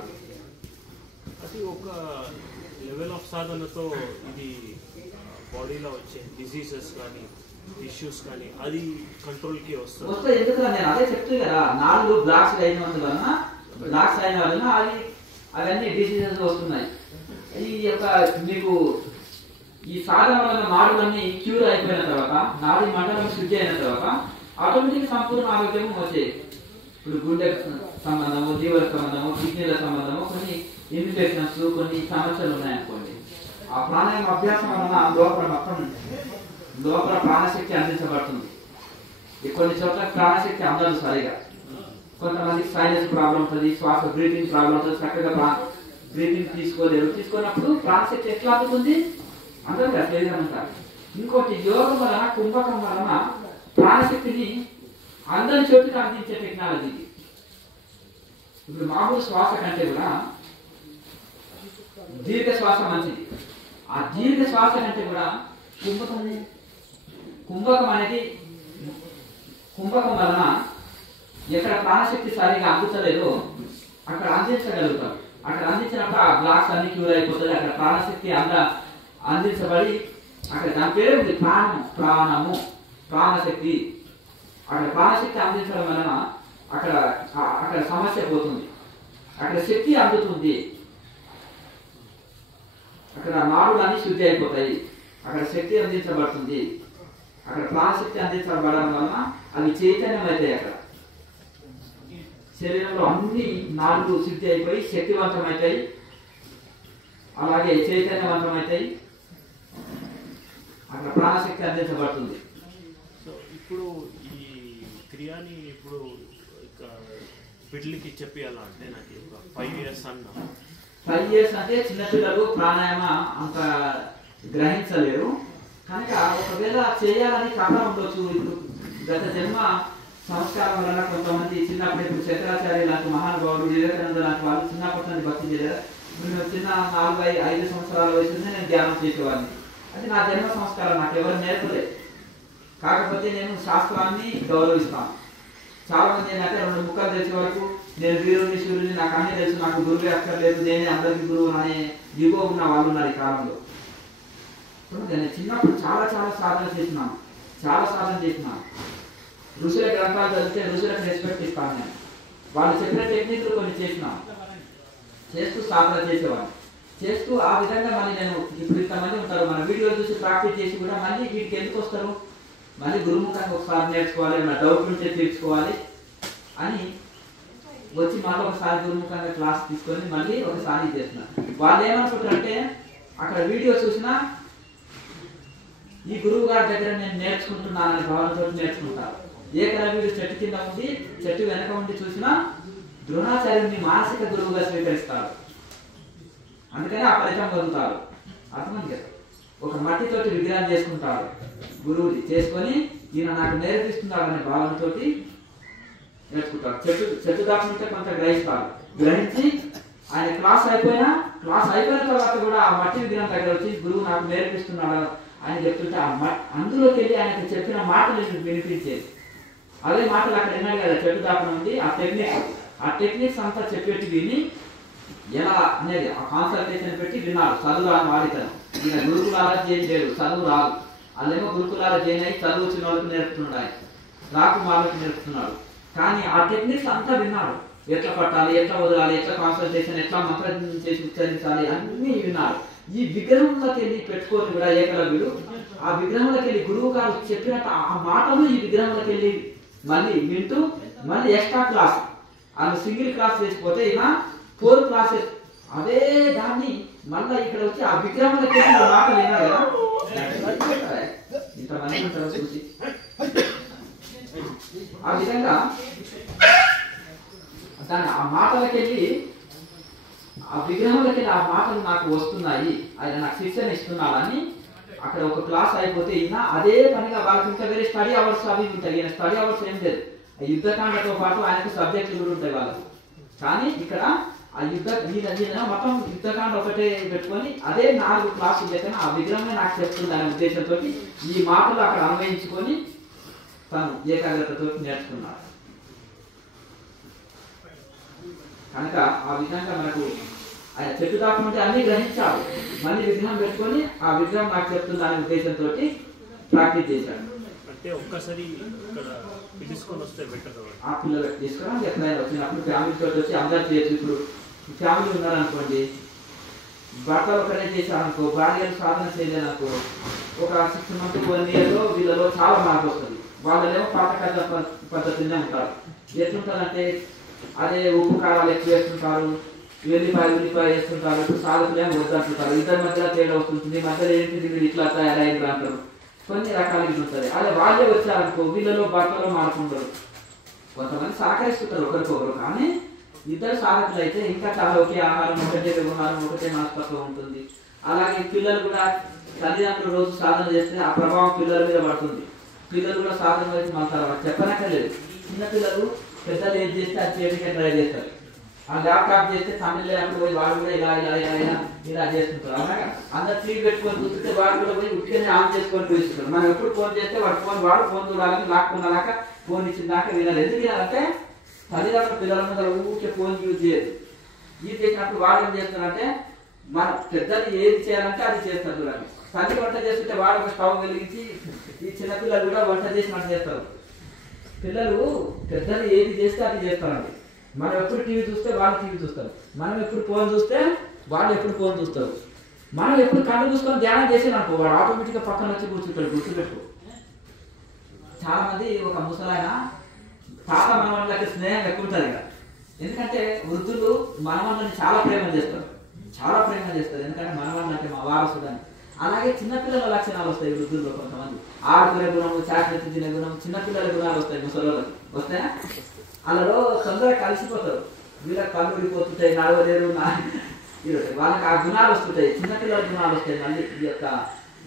అది ఒక లెవెల్ ఆఫ్ సాధనతో ఇది బాడీలో వచ్చే డిసీజెస్ కానీ ఇష్యూస్ కానీ అది కంట్రోల్కి వస్తుంది. ఎందుకు నేను అదే చెప్తుంది కదా, 4 బ్లాక్స్ అయిన వలన అవన్నీ డిసీజెస్ వస్తున్నాయి. ఈ యొక్క మీకు ఈ సాధన వలన నాడులన్నీ క్యూర్ అయిపోయిన తర్వాత, నాడి మండలం శుద్ధి అయిన తర్వాత ఆటోమేటిక్ సంపూర్ణ ఆరోగ్యం వచ్చేది. ఇప్పుడు గుండె సంబంధము, జీవన సంబంధము, కిడ్నీల సంబంధము, కొన్ని ఇన్ఫెక్షన్స్, కొన్ని సమస్యలు ఉన్నాయనుకోండి. ఆ ప్రాణాయామ అభ్యాసం వలన లోపల ప్రాణశక్తి అందించబడుతుంది. కొన్ని చోట్ల ప్రాణశక్తి అందదు సరిగా. కొంతమందికి సైనస్ ప్రాబ్లం ఉంటుంది, శ్వాస బ్రీతింగ్ ప్రాబ్లం ఉంటుంది, చక్కగా బ్రీతింగ్ తీసుకోలేరు. తీసుకున్నప్పుడు ప్రాణశక్తి ఎట్లా అందుతుంది? అందరూ కదా శరీరం అంటారు. ఇంకోటి యోగం వలన, కుంభకం వలన ప్రాణశక్తిని అందరి చోటుకి అందించే టెక్నాలజీ. ఇప్పుడు మామూలు శ్వాస కంటే కూడా దీర్ఘ శ్వాస మంచిది. ఆ దీర్ఘ శ్వాస కంటే కూడా కుంభకం అనేది కుంభకం వలన ఎక్కడ ప్రాణశక్తి సరిగా అందుతలేదో అక్కడ అందించగలుగుతాం. అక్కడ అందించినప్పుడు ఆ బ్లాక్స్ అన్ని క్యూర్ అయిపోతుంది. అక్కడ ప్రాణశక్తి అందించబడి అక్కడ దాని పేరు ఉంది ప్రాణశక్తి. అక్కడ ప్రాణశక్తి అందించడం వలన అక్కడ సమస్య పోతుంది, అక్కడ శక్తి అందుతుంది, అక్కడ నాడులన్నీ శుద్ధి అయిపోతాయి, అక్కడ శక్తి అందించబడుతుంది. అక్కడ ప్రాణశక్తి అందించబడడం వలన అవి చైతన్యం అవుతాయి. అక్కడ శరీరంలో అన్ని నాడులు శుద్ధి అయిపోయి శక్తివంతమవుతాయి, అలాగే చైతన్యవంతమవుతాయి. అక్కడ ప్రాణశక్తి అందించబడుతుంది. సో ఇప్పుడు ఈ క్రియాని ఇప్పుడు బిడ్లకి చెప్పాలా అంటే నాకు 5 years అన్నా 5 years అంటే చిన్నపిల్లలు ప్రాణాయామ అంత గ్రహించలేరు కనుక ఒకవేళ చేయాలని తపన ఉండొచ్చు. ఇప్పుడు గత జన్మ సంస్కారం వలన కొంతమంది చిన్నప్పుడు ఇప్పుడు శంకరాచార్య లాంటి మహానుభావుడు, వివేకానంద లాంటి వాళ్ళు చిన్నప్పటి నుంచి భక్తి చేయలేరు. నేను చిన్న 4-5 సంవత్సరాల వయసులోనే నేను ధ్యానం చేసేవాడిని. అది నా జన్మ సంస్కారం, నాకు ఎవరు నేర్పలేదు. కాకపోతే నేను శాస్త్రాన్ని గౌరవిస్తాను. చాలా మంది ఏంటంటే 2 ముక్కలు తెలిసే వరకు నేను వీరుని సూర్యుని, నాకు అన్నీ తెలుసు, నాకు గురువు అక్కర్లేదు, నేనే అందరికీ గురువు అనే దిగో ఉన్న వాళ్ళు ఉన్నారు ఈ కాలంలో. నేను చిన్నప్పుడు చాలా సాధన చేసినాను, ఋషుల గ్రంథాలు చదివితే ఋషులకు రెస్పెక్ట్ ఇస్తాను. నేను వాళ్ళు చెప్పిన టెక్నిక్లు కొన్ని చేస్తూ సాధన చేసేవాడిని. చేస్తూ ఆ విధంగా మళ్ళీ నేను ఇప్పుడు ఇంతమంది ఉంటారు, మన వీడియో చూసి ప్రాక్టీస్ చేసి కూడా మళ్ళీ వీటికి ఎందుకు వస్తారు, మళ్ళీ గురుముఖంగా ఒకసారి నేర్చుకోవాలి, నా డౌట్ ఉంటే తీర్చుకోవాలి అని వచ్చి మళ్ళీ ఒకసారి గురుముఖంగా క్లాస్ తీసుకొని మళ్ళీ ఒకసారి చేస్తున్నారు. వాళ్ళు ఏమనుకుంటారంటే అక్కడ వీడియో చూసినా ఈ గురువు గారి దగ్గర నేను నేర్చుకుంటున్నానని భావనతో నేర్చుకుంటారు. ఏకలవ్యుడు చెట్టు కింద ఉండి చెట్టు వెనక ఉండి చూసినా ద్రోణాచార్యుని మానసిక గురువుగా స్వీకరిస్తారు. అందుకని ఆ ఫలితం పొందుతారు. అర్థమైంది కదా. ఒక మట్టితోటి విగ్రహం చేసుకుంటారు, గురువుని చేసుకొని ఈయన నాకు నేర్పిస్తున్నాడు అనే భావనతోటి నేర్చుకుంటారు. చెట్టు దాకా కొంత గ్రహిస్తారు, గ్రహించి ఆయన క్లాస్ అయిపోయిన తర్వాత కూడా ఆ మట్టి విగ్రహం దగ్గర వచ్చి గురువు నాకు నేర్పిస్తున్నాడు అని చెప్తుంటే అందులోకి వెళ్ళి ఆయనకు చెప్పిన మాటలు వినిపించేది. అదే మాటలు అక్కడ విన్నాడు కదా, చెట్టు దాకా ఉంది ఆ టెక్నిక్స్ అంతా చెప్పేటి విని ఎలా అనేది ఆ కాన్సల్టేషన్ పెట్టి విన్నాడు. చదువు రాని వాడితను ఈయన గురుకులాల జైన్ లేడు, చదువు రాదు. వాళ్ళేమో గురుకులాల జైన్ అయి చదువు వచ్చిన వాళ్ళకి నేర్పుతున్నాడు, ఆయన రాకుమారులకు నేర్పుతున్నాడు. కానీ ఆ టెక్నిక్స్ అంతా విన్నాడు. ఎట్లా పట్టాలి, ఎట్లా వదలాలి, ఎట్లా కాన్సల్టేషన్, ఎట్లా మంత్రం చేసి ఉచ్చరించాలి అన్నీ విన్నాడు. ఈ విగ్రహంలోకి వెళ్ళి పెట్టుకొని కూడా ఏకలవ్యుడు ఆ విగ్రహంలోకి వెళ్ళి గురువు గారు చెప్పినట్టు ఆ మాటలు ఈ విగ్రహంలోకి వెళ్ళి మళ్ళీ వింటూ మళ్ళీ ఎక్స్ట్రా క్లాస్ ఆయన సింగిల్ క్లాస్ చేసిపోతే ఈయన 4 క్లాసెస్ అదే దాన్ని మళ్ళీ ఇక్కడ వచ్చి ఆ విగ్రహంలోకి వెళ్ళి మాటలు విన్నాడు కదా. ఇంతమంది ఉంటారు చూసి ఆ విధంగా దాన్ని ఆ మాటలకి వెళ్ళి ఆ విగ్రహంలోకి వెళ్ళి ఆ మాటలు నాకు వస్తున్నాయి, ఆయన నాకు శిక్షణ ఇస్తున్నాడని అక్కడ ఒక క్లాస్ అయిపోతే ఈయన అదే పనిగా వాళ్ళకి ఇంకా వేరే స్టడీ అవర్స్ అవి ఉంటాయి. ఈయన స్టడీ అవర్స్ ఏం లేదు, యుద్ధకాండతో పాటు ఆయనకు సబ్జెక్టులు కూడా ఉంటాయి వాళ్ళకు. కానీ ఇక్కడ ఆ మొత్తం యుద్ధకాండ ఒకటే పెట్టుకొని అదే 4 క్లాసులు చెప్పిన ఆ విగ్రహమే నాకు చెప్తుంది అనే ఉద్దేశంతో ఈ మాటలు అక్కడ అన్వయించుకొని తను ఏకాగ్రతతో నేర్చుకున్నాడు. కనుక ఆ విధంగా మనకు ఆయన చెట్టు దాకా అన్ని గ్రహించాడు, మళ్ళీ విగ్రహం పెట్టుకొని ఆ విగ్రహం నాకు చెప్తుంది అనే ఉద్దేశంతో ప్రాక్టీస్ చేశాడు. అంటే ఒక్కసారి ఇక్కడ తీసుకొని వస్తే బెటర్. ఆ పిల్లలు తీసుకురా ఎక్కడైనా వచ్చినప్పుడు ఫ్యామిలీతో వచ్చి అందరు చేయొచ్చు. ఇప్పుడు ఫ్యామిలీ ఉన్నారనుకోండి, భర్తలు ఒకటే చేశారనుకో, భార్యలు సాధన చేయలేదనుకో, ఒక 6 months 1 year వీళ్ళలో చాలా మార్పు వస్తుంది. వాళ్ళేమో పాతకాల పద్ధతినే ఉంటారు. ఎట్లుంటారంటే అదే ఉప్పు కారాలు ఎక్కువ వేస్తుంటారు, ఉల్లిపాయ వేస్తుంటారు, సాధకులేమో వద్దంటుంటారు. ఇద్దరి మధ్యలో తేడా వస్తుంటుంది, మధ్యలో ఏంటి వీళ్ళు ఇట్లా తయారైంది అంటారు. కొన్ని రకాలుగా ఉంటుంది. అదే వాళ్ళే వచ్చారనుకో వీళ్ళలో భర్తలో మార్పుంటారు. కొంతమంది సహకరిస్తుంటారు ఒకరికొకరు, కానీ ఇద్దరు సాధకులు అయితే ఇంకా చాలా ఒకే ఆహారం, ఒకటే వ్యవహారం, ఒకటే మనస్తత్వం ఉంటుంది. అలాగే పిల్లలు కూడా తల్లిదండ్రులు రోజు సాధన చేస్తే ఆ ప్రభావం పిల్లల మీద పడుతుంది. పిల్లలు కూడా సాధన వైపు మాట్లాడాలి, చెప్పనక్కర్లేదు. చిన్నపిల్లలు పెద్దలు ఏం చేస్తే అది చేయడానికి ట్రై చేస్తారు. ఆ ల్యాప్టాప్ చేస్తే తమిళ లేనప్పుడు పోయి వాడు కూడా ఇలా చేస్తుంటారు. అలాగా అందరు టీవీ పెట్టుకొని చూస్తుంటే వాడు కూడా పోయి ఉట్టిగానే ఆన్ చేసుకొని చూపిస్తున్నారు. మనం ఎప్పుడు ఫోన్ చేస్తే వాడు ఫోన్ చూడాలని లాక్కున్నదాకా ఫోన్ ఇచ్చిన దాకా వినాలి. ఎందుకు వినాలంటే తల్లిదండ్రులు పిల్లల మీద ఊరికే ఫోన్ యూజ్ చేయదు. యూజ్ చేసినప్పుడు వాడు ఏం చేస్తారంటే మన పెద్దలు ఏది చేయాలంటే అది చేస్తారు. చూడండి, తల్లి వంట చేస్తుంటే వాడు ఒక స్టవ్ వెలిగించి ఈ చిన్నపిల్లలు కూడా వంట చేసినట్టు చేస్తారు. పిల్లలు పెద్దలు ఏది చేస్తే అది చేస్తారండి. మనం ఎప్పుడు టీవీ చూస్తే వాళ్ళు టీవీ చూస్తారు, మనం ఎప్పుడు ఫోన్ చూస్తే వాళ్ళు ఎప్పుడు ఫోన్ చూస్తారు. మనం ఎప్పుడు కళ్ళు చూసుకొని ధ్యానం చేసేదనుకో వాడు ఆటోమేటిక్గా పక్కన వచ్చి కూర్చుంటాడు. గుర్తుపెట్టు, చాలా మంది ఒక ముసలాయన తాత మనవాళ్ళకి స్నేహం ఎక్కువ ఉంటుంది కదా. ఎందుకంటే వృద్ధులు మనవాళ్ళని చాలా ప్రేమ చేస్తారు. ఎందుకంటే మనవాళ్ళంటే మా వారసుడని. అలాగే చిన్నపిల్లల లక్షణాలు వస్తాయి వృద్ధుల్లో. కొంతమంది ఆడుకునే గుణము, చాక్లెట్ తినే గుణం, చిన్నపిల్లల గుణాలు వస్తాయి ముసలోళ్ళకి. వస్తాయా? వాళ్ళలో తొందరగా కలిసిపోతారు. వీళ్ళకి కళ్ళు ఊడిపోతుంటాయి, నడవలేరు, వాళ్ళకి ఆ గుణాలు వస్తుంటాయి, చిన్నపిల్లల గుణాలు వస్తాయి. మళ్ళీ ఈ యొక్క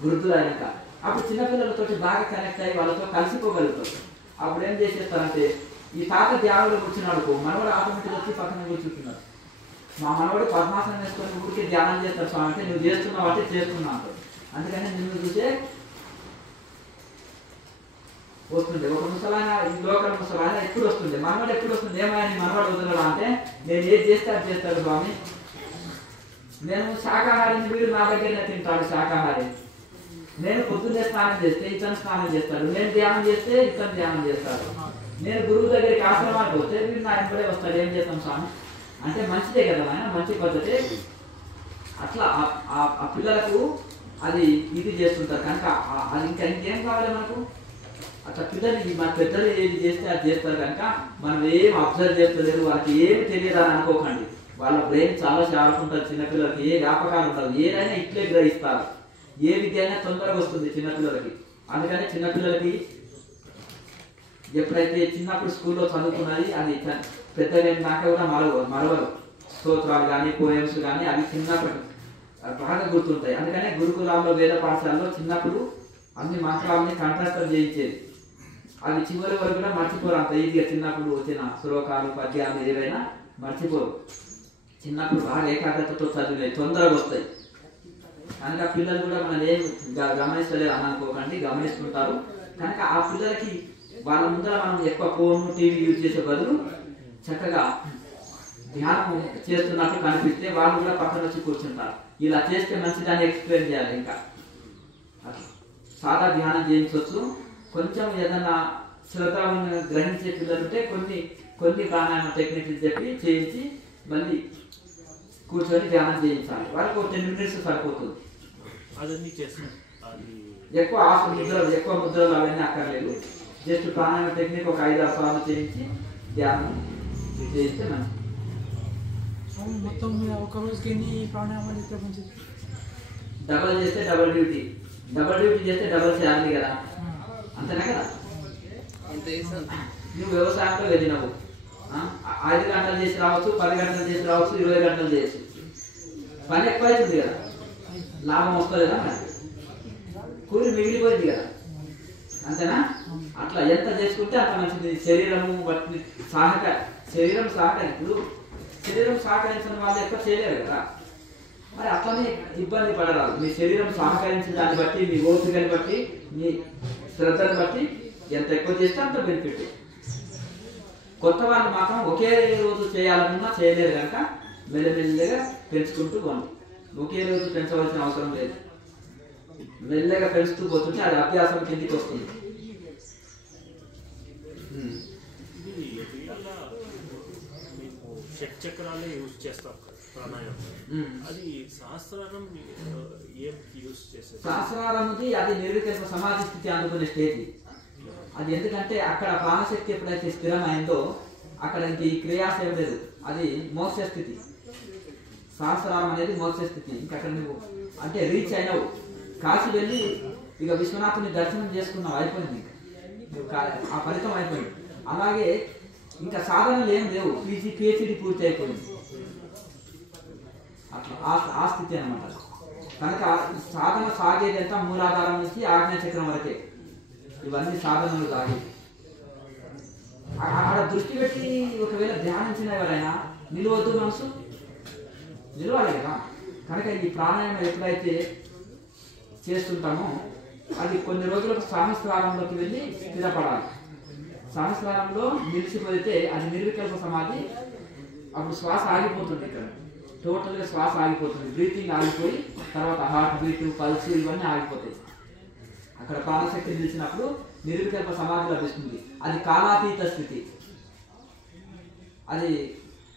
వృద్ధులు అయినాక అప్పుడు చిన్నపిల్లలతో బాగా కనెక్ట్ అయ్యి వాళ్ళతో కలిసిపోగలుగుతారు. అప్పుడు ఏం చేసేస్తారంటే ఈ తాత ధ్యానంలో కూర్చున్నాడు, మనవాడు ఆటోమేటిక్ వచ్చి పక్కన కూర్చుంటున్నాడు. మా మనవాడు పద్మాసనం వేసుకొని ఊరికే ధ్యానం చేస్తాడు. స్వామి అంటే నువ్వు చేస్తున్నావు అంటే చేస్తున్నా అంటాడు. అందుకని నిన్ను చూసే వస్తుంది. ఒక ముసలాయన, ఈ లోకల్ ముసలాయన ఎప్పుడు వస్తుంది, మనవాడు ఎప్పుడు వస్తుంది, ఏమైనా మనవాడు వదలడా అంటే నేను ఏది చేస్తే అది చేస్తాడు స్వామి. నేను శాకాహారిని, వీడు నా దగ్గరనే తింటాడు శాకాహారి. నేను పొద్దున్నే స్నానం చేస్తే ఇతను స్నానం చేస్తాడు, నేను ధ్యానం చేస్తే ఇతను ధ్యానం చేస్తాడు. నేను గురువు దగ్గరికి ఆశ్రమానికి వస్తే వీడు నా ఇంపడే వస్తాడు. ఏం చేస్తాం స్వామి అంటే మంచిదే కదా ఆయన, మంచి పద్ధతి. అట్లా ఆ పిల్లలకు అది ఇది చేస్తుంటారు. కనుక అది ఇంకేం కావాలి మనకు? అట్లా పిల్లలకి మన పెద్దలు ఏది చేస్తే అది చేస్తారు. కనుక మనం ఏం అబ్జర్వ్ చేస్తలేదు, వాళ్ళకి ఏమి తెలియదు అని అనుకోకండి. వాళ్ళ బ్రెయిన్ చాలా షార్ప్ ఉంటుంది. చిన్నపిల్లలకి ఏ వ్యాపకాలు ఉంటారు, ఏదైనా ఇట్లే గ్రహిస్తారు. ఏ విద్య అయినా తొందరగా వస్తుంది చిన్నపిల్లలకి. అందుకని చిన్నపిల్లలకి ఎప్పుడైతే చిన్నప్పుడు స్కూల్లో చదువుకున్నది అది పెద్దగా దాకా కూడా మరవరు. స్తోత్రాలు కానీ పోయమ్స్ కానీ అవి చిన్నప్పుడు బాగా గుర్తుంటాయి. అందుకనే గురుకులాల్లో, వేద పాఠశాలలో చిన్నప్పుడు అన్ని మంత్రాలని కంఠస్థం చేయించేది. అవి చివరి వరకు కూడా మర్చిపోరు అంత ఈజీగా. చిన్నప్పుడు వచ్చిన శ్లోకాలు, పద్యాలు ఏవైనా మర్చిపోరు. చిన్నప్పుడు బాగా ఏకాగ్రతతో చదివినాయి, తొందరగా వస్తాయి. కనుక పిల్లలు కూడా మనం ఏం గమనిస్తలేదు అని అనుకోకండి, గమనిస్తుంటారు. కనుక ఆ పిల్లలకి వాళ్ళ ముందర మనం ఎక్కువ ఫోన్ టీవీ యూజ్ చేసే బదులు చక్కగా ధ్యానం చేస్తున్నట్టు కనిపిస్తే వాళ్ళు కూడా పక్కన వచ్చి కూర్చుంటారు. ఇలా చేస్తే మంచిదాన్ని ఎక్స్ప్లెయిన్ చేయాలి. ఇంకా సాదా ధ్యానం చేయించవచ్చు. కొంచెం ఏదైనా శ్రద్ధను గ్రహించే పిల్లలు ఉంటే కొన్ని ప్రాణాయామ టెక్నిక్లు చెప్పి చేయించి మళ్ళీ కూర్చొని ధ్యానం చేయించాలి. వాళ్ళకి 10 minutes సరిపోతుంది. అదన్నీ చేస్తాం. ఎక్కువ ముద్రలు అవన్నీ అక్కర్లేదు. జస్ట్ ప్రాణాయామ టెక్నిక్ ఒక 5-6 సార్లు చేయించి ధ్యానం చేయిస్తే మంచిది. మొత్తం ఒక రోజుకి ఎన్ని ప్రాణాయామాలు చేస్తే మంచిది? డబల్ చేస్తే డబల్ డ్యూటీ చేస్తే డబల్ శాలరీ కదా, అంతేనా కదా? నువ్వు వ్యవసాయంలో వెళ్ళినావు, 5 గంటలు చేసి రావచ్చు, 10 గంటలు చేసి రావచ్చు, 20 గంటలు చేయొచ్చు. పని ఎక్కువ అవుతుంది కదా, లాభం వస్తుంది కదా, మరి కూలి మిగిలిపోయింది కదా, అంతేనా? అట్లా ఎంత చేసుకుంటే అంత మంచిది. శరీరం సహకరించిన వాళ్ళు ఎక్కువ చేయలేరు కదా, మరి అట్లనే ఇబ్బంది పడరాదు. మీ శరీరం సహకరించిన దాన్ని బట్టి, మీ ఓపికని బట్టి, మీ శ్రద్ధను బట్టి ఎంత ఎక్కువ చేస్తే అంత బెనిఫిట్. కొత్త వాళ్ళు మాత్రం ఒకే రోజు చేయాలన్నా చేయలేరు కనుక మెల్లమెల్లగా పెంచుకుంటూ పోండి. ఒకే రోజు పెంచవలసిన అవసరం లేదు. మెల్లగా పెంచుతూ పోతుంటే అది అభ్యాసం కిందికి వస్తుంది. మేము షట్చక్రాలే యూజ్ చేస్తాం ప్రాణాయామం. అది సహస్రారం ఏం యూజ్ చేస్తారు? సహస్రారంకి అది నిర్వికల్ప సమాధి స్థితి అందుకునే స్టేజ్. అది ఎందుకంటే అక్కడ ప్రాణశక్తి ఎప్పుడైతే స్థిరమైందో అక్కడ ఇంక ఈ క్రియాశయం లేదు, అది మోక్ష స్థితి. సహస్రారం అనేది మోక్ష స్థితి. ఇంక అక్కడ నువ్వు అంటే రీచ్ అయినావు, కాశీ వెళ్ళి ఇక విశ్వనాథుని దర్శనం చేసుకున్నావు, అయిపోయింది. ఆ ఫలితం అయిపోయింది. అలాగే ఇంకా సాధనలు ఏం లేవు, PhD పూర్తి అయిపోయింది. అట్లా ఆ స్థితి అనమాట. కనుక సాధన సాగేది అంతా మూలాధారం నుంచి ఆగ్నేయ చక్రం వరకే. ఇవన్నీ సాధనలు కాదు. అక్కడ దృష్టి పెట్టి ఒకవేళ ధ్యానించిన ఎవరైనా నిలవద్దు, మనసు నిలవాలి కదా. కనుక ఈ ప్రాణాయామం ఎప్పుడైతే చేస్తుంటామో అది కొన్ని రోజులకు సహస్రారంలోకి వెళ్ళి స్థిరపడాలి. సహస్రారంలో నిలిచిపోతే అది నిర్వికల్ప సమాధి. అప్పుడు శ్వాస ఆగిపోతుంది, ఇక్కడ టోటల్గా శ్వాస ఆగిపోతుంది, బ్రీతింగ్ ఆగిపోయి తర్వాత హార్ట్ బీట్, పల్స్ ఇవన్నీ ఆగిపోతాయి. అక్కడ ప్రాణశక్తి నిలిచినప్పుడు నిర్వికల్ప సమాధి లభిస్తుంది. అది కాలాతీత స్థితి.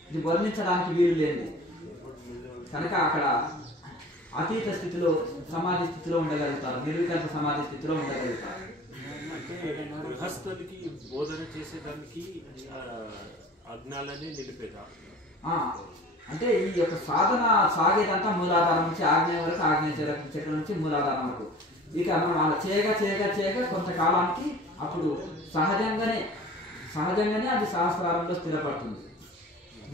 ఇది వర్ణించడానికి వీలు లేదు. కనుక అక్కడ అతీత స్థితిలో సమాధి స్థితిలో ఉండగలుగుతారు, నిర్వికల్ప సమాధి స్థితిలో ఉండగలుగుతారు. అంటే గృహస్థులకి బోధన చేసేదానికి అజ్ఞానాన్ని నిలిపేదా? అంటే ఈ యొక్క సాధన సాగేదంతా మూలాధారం నుంచి ఆగ్నేయం వరకు, ఆగ్నేయ చక్రం నుంచి మూలాధారం వరకు. ఇక మనం అలా చేయగా కొంతకాలానికి అప్పుడు సహజంగానే అది సహస్రారంలో స్థిరపడుతుంది.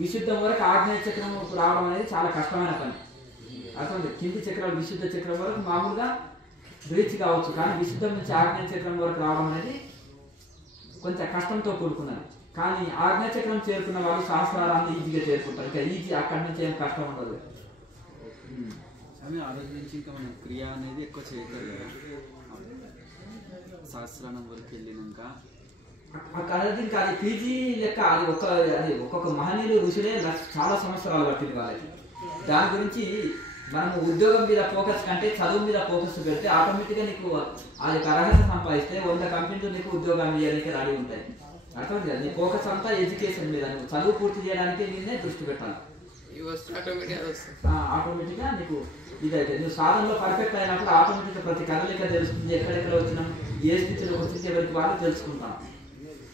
విశుద్ధం వరకు ఆగ్నేయ చక్రం రావడం అనేది చాలా కష్టమైన పని. అర్థం కింది చక్రాలు విశుద్ధ చక్రం వరకు మామూలుగా రీచ్ కావచ్చు, కానీ విశుద్ధం నుంచి ఆగ్నేయ చక్రం వరకు రావడం అనేది కొంచెం కష్టంతో కూడుకున్నది. కానీ ఆగ్నేయ చక్రం చేరుకున్న వాళ్ళు సహస్రారాన్ని ఈజీగా చేరుకుంటారు. ఇంకా ఈజీ, అక్కడి నుంచి ఏం కష్టం ఉండదు. ఆ రోజు నుంచి ఇంకా మనం క్రియ అనేది ఎక్కువ చేయగలరు కదా, సహస్రానం వరకు వెళ్ళినాక అక్కడ ఇంకా అది పీజీ లెక్క. అది ఒక్కొక్క మహనీయులు ఋషులే చాలా సంవత్సరాలు పట్టింది వాళ్ళకి. దాని గురించి మనం ఉద్యోగం మీద ఫోకస్ కంటే చదువు మీద ఫోకస్ పెడితే ఆటోమేటిక్గా నీకు అది అర్హత సంపాదిస్తే 100 కంపెనీలు నీకు ఉద్యోగాలు ఇవ్వడానికి రెడీ ఉంటాయి. అర్థం కదా, నీ ఫోకస్ అంతా ఎడ్యుకేషన్ మీద. నువ్వు చదువు పూర్తి చేయడానికి నేనే దృష్టి పెట్టాలి. ఆటోమేటిక్గా నీకు ఇదైతే నువ్వు సాధనలో పర్ఫెక్ట్ అయినప్పుడు ఆటోమేటిక్గా ప్రతి కదలిక తెలుస్తుంది, ఎక్కడెక్కడ వచ్చినాం, ఏ స్థితిలో స్థితి ఎవరికి వాళ్ళు తెలుసుకుంటాం.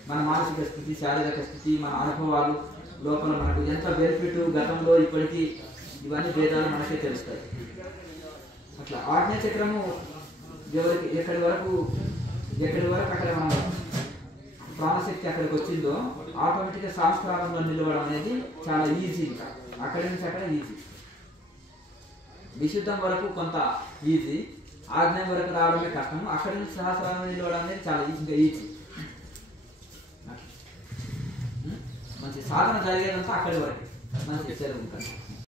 మన మానసిక స్థితి, శారీరక స్థితి, మన అనుభవాలు, లోపల మనకు ఎంత బెనిఫిట్ గతంలో ఇప్పటికీ, ఇవన్నీ భేదాలు మనకే తెలుస్తాయి. అట్లా ఆజ్ఞా చక్రము ఎక్కడి వరకు అక్కడ మనం ప్రాణశక్తి అక్కడికి వచ్చిందో ఆటోమేటిక్గా సహస్రారంలో నిలవడం అనేది చాలా ఈజీ. ఇంకా అక్కడి నుంచి అక్కడ ఈజీ. విశుద్ధం వరకు కొంత ఈజీ, ఆజ్ఞాయం వరకు రావడమే కష్టము. అక్కడి నుంచి సహస్రారంలో నిలవడం అనేది చాలా ఈజీ. మంచి సాధన జరిగేదంతా అక్కడి వరకు. మంచి సెలవు.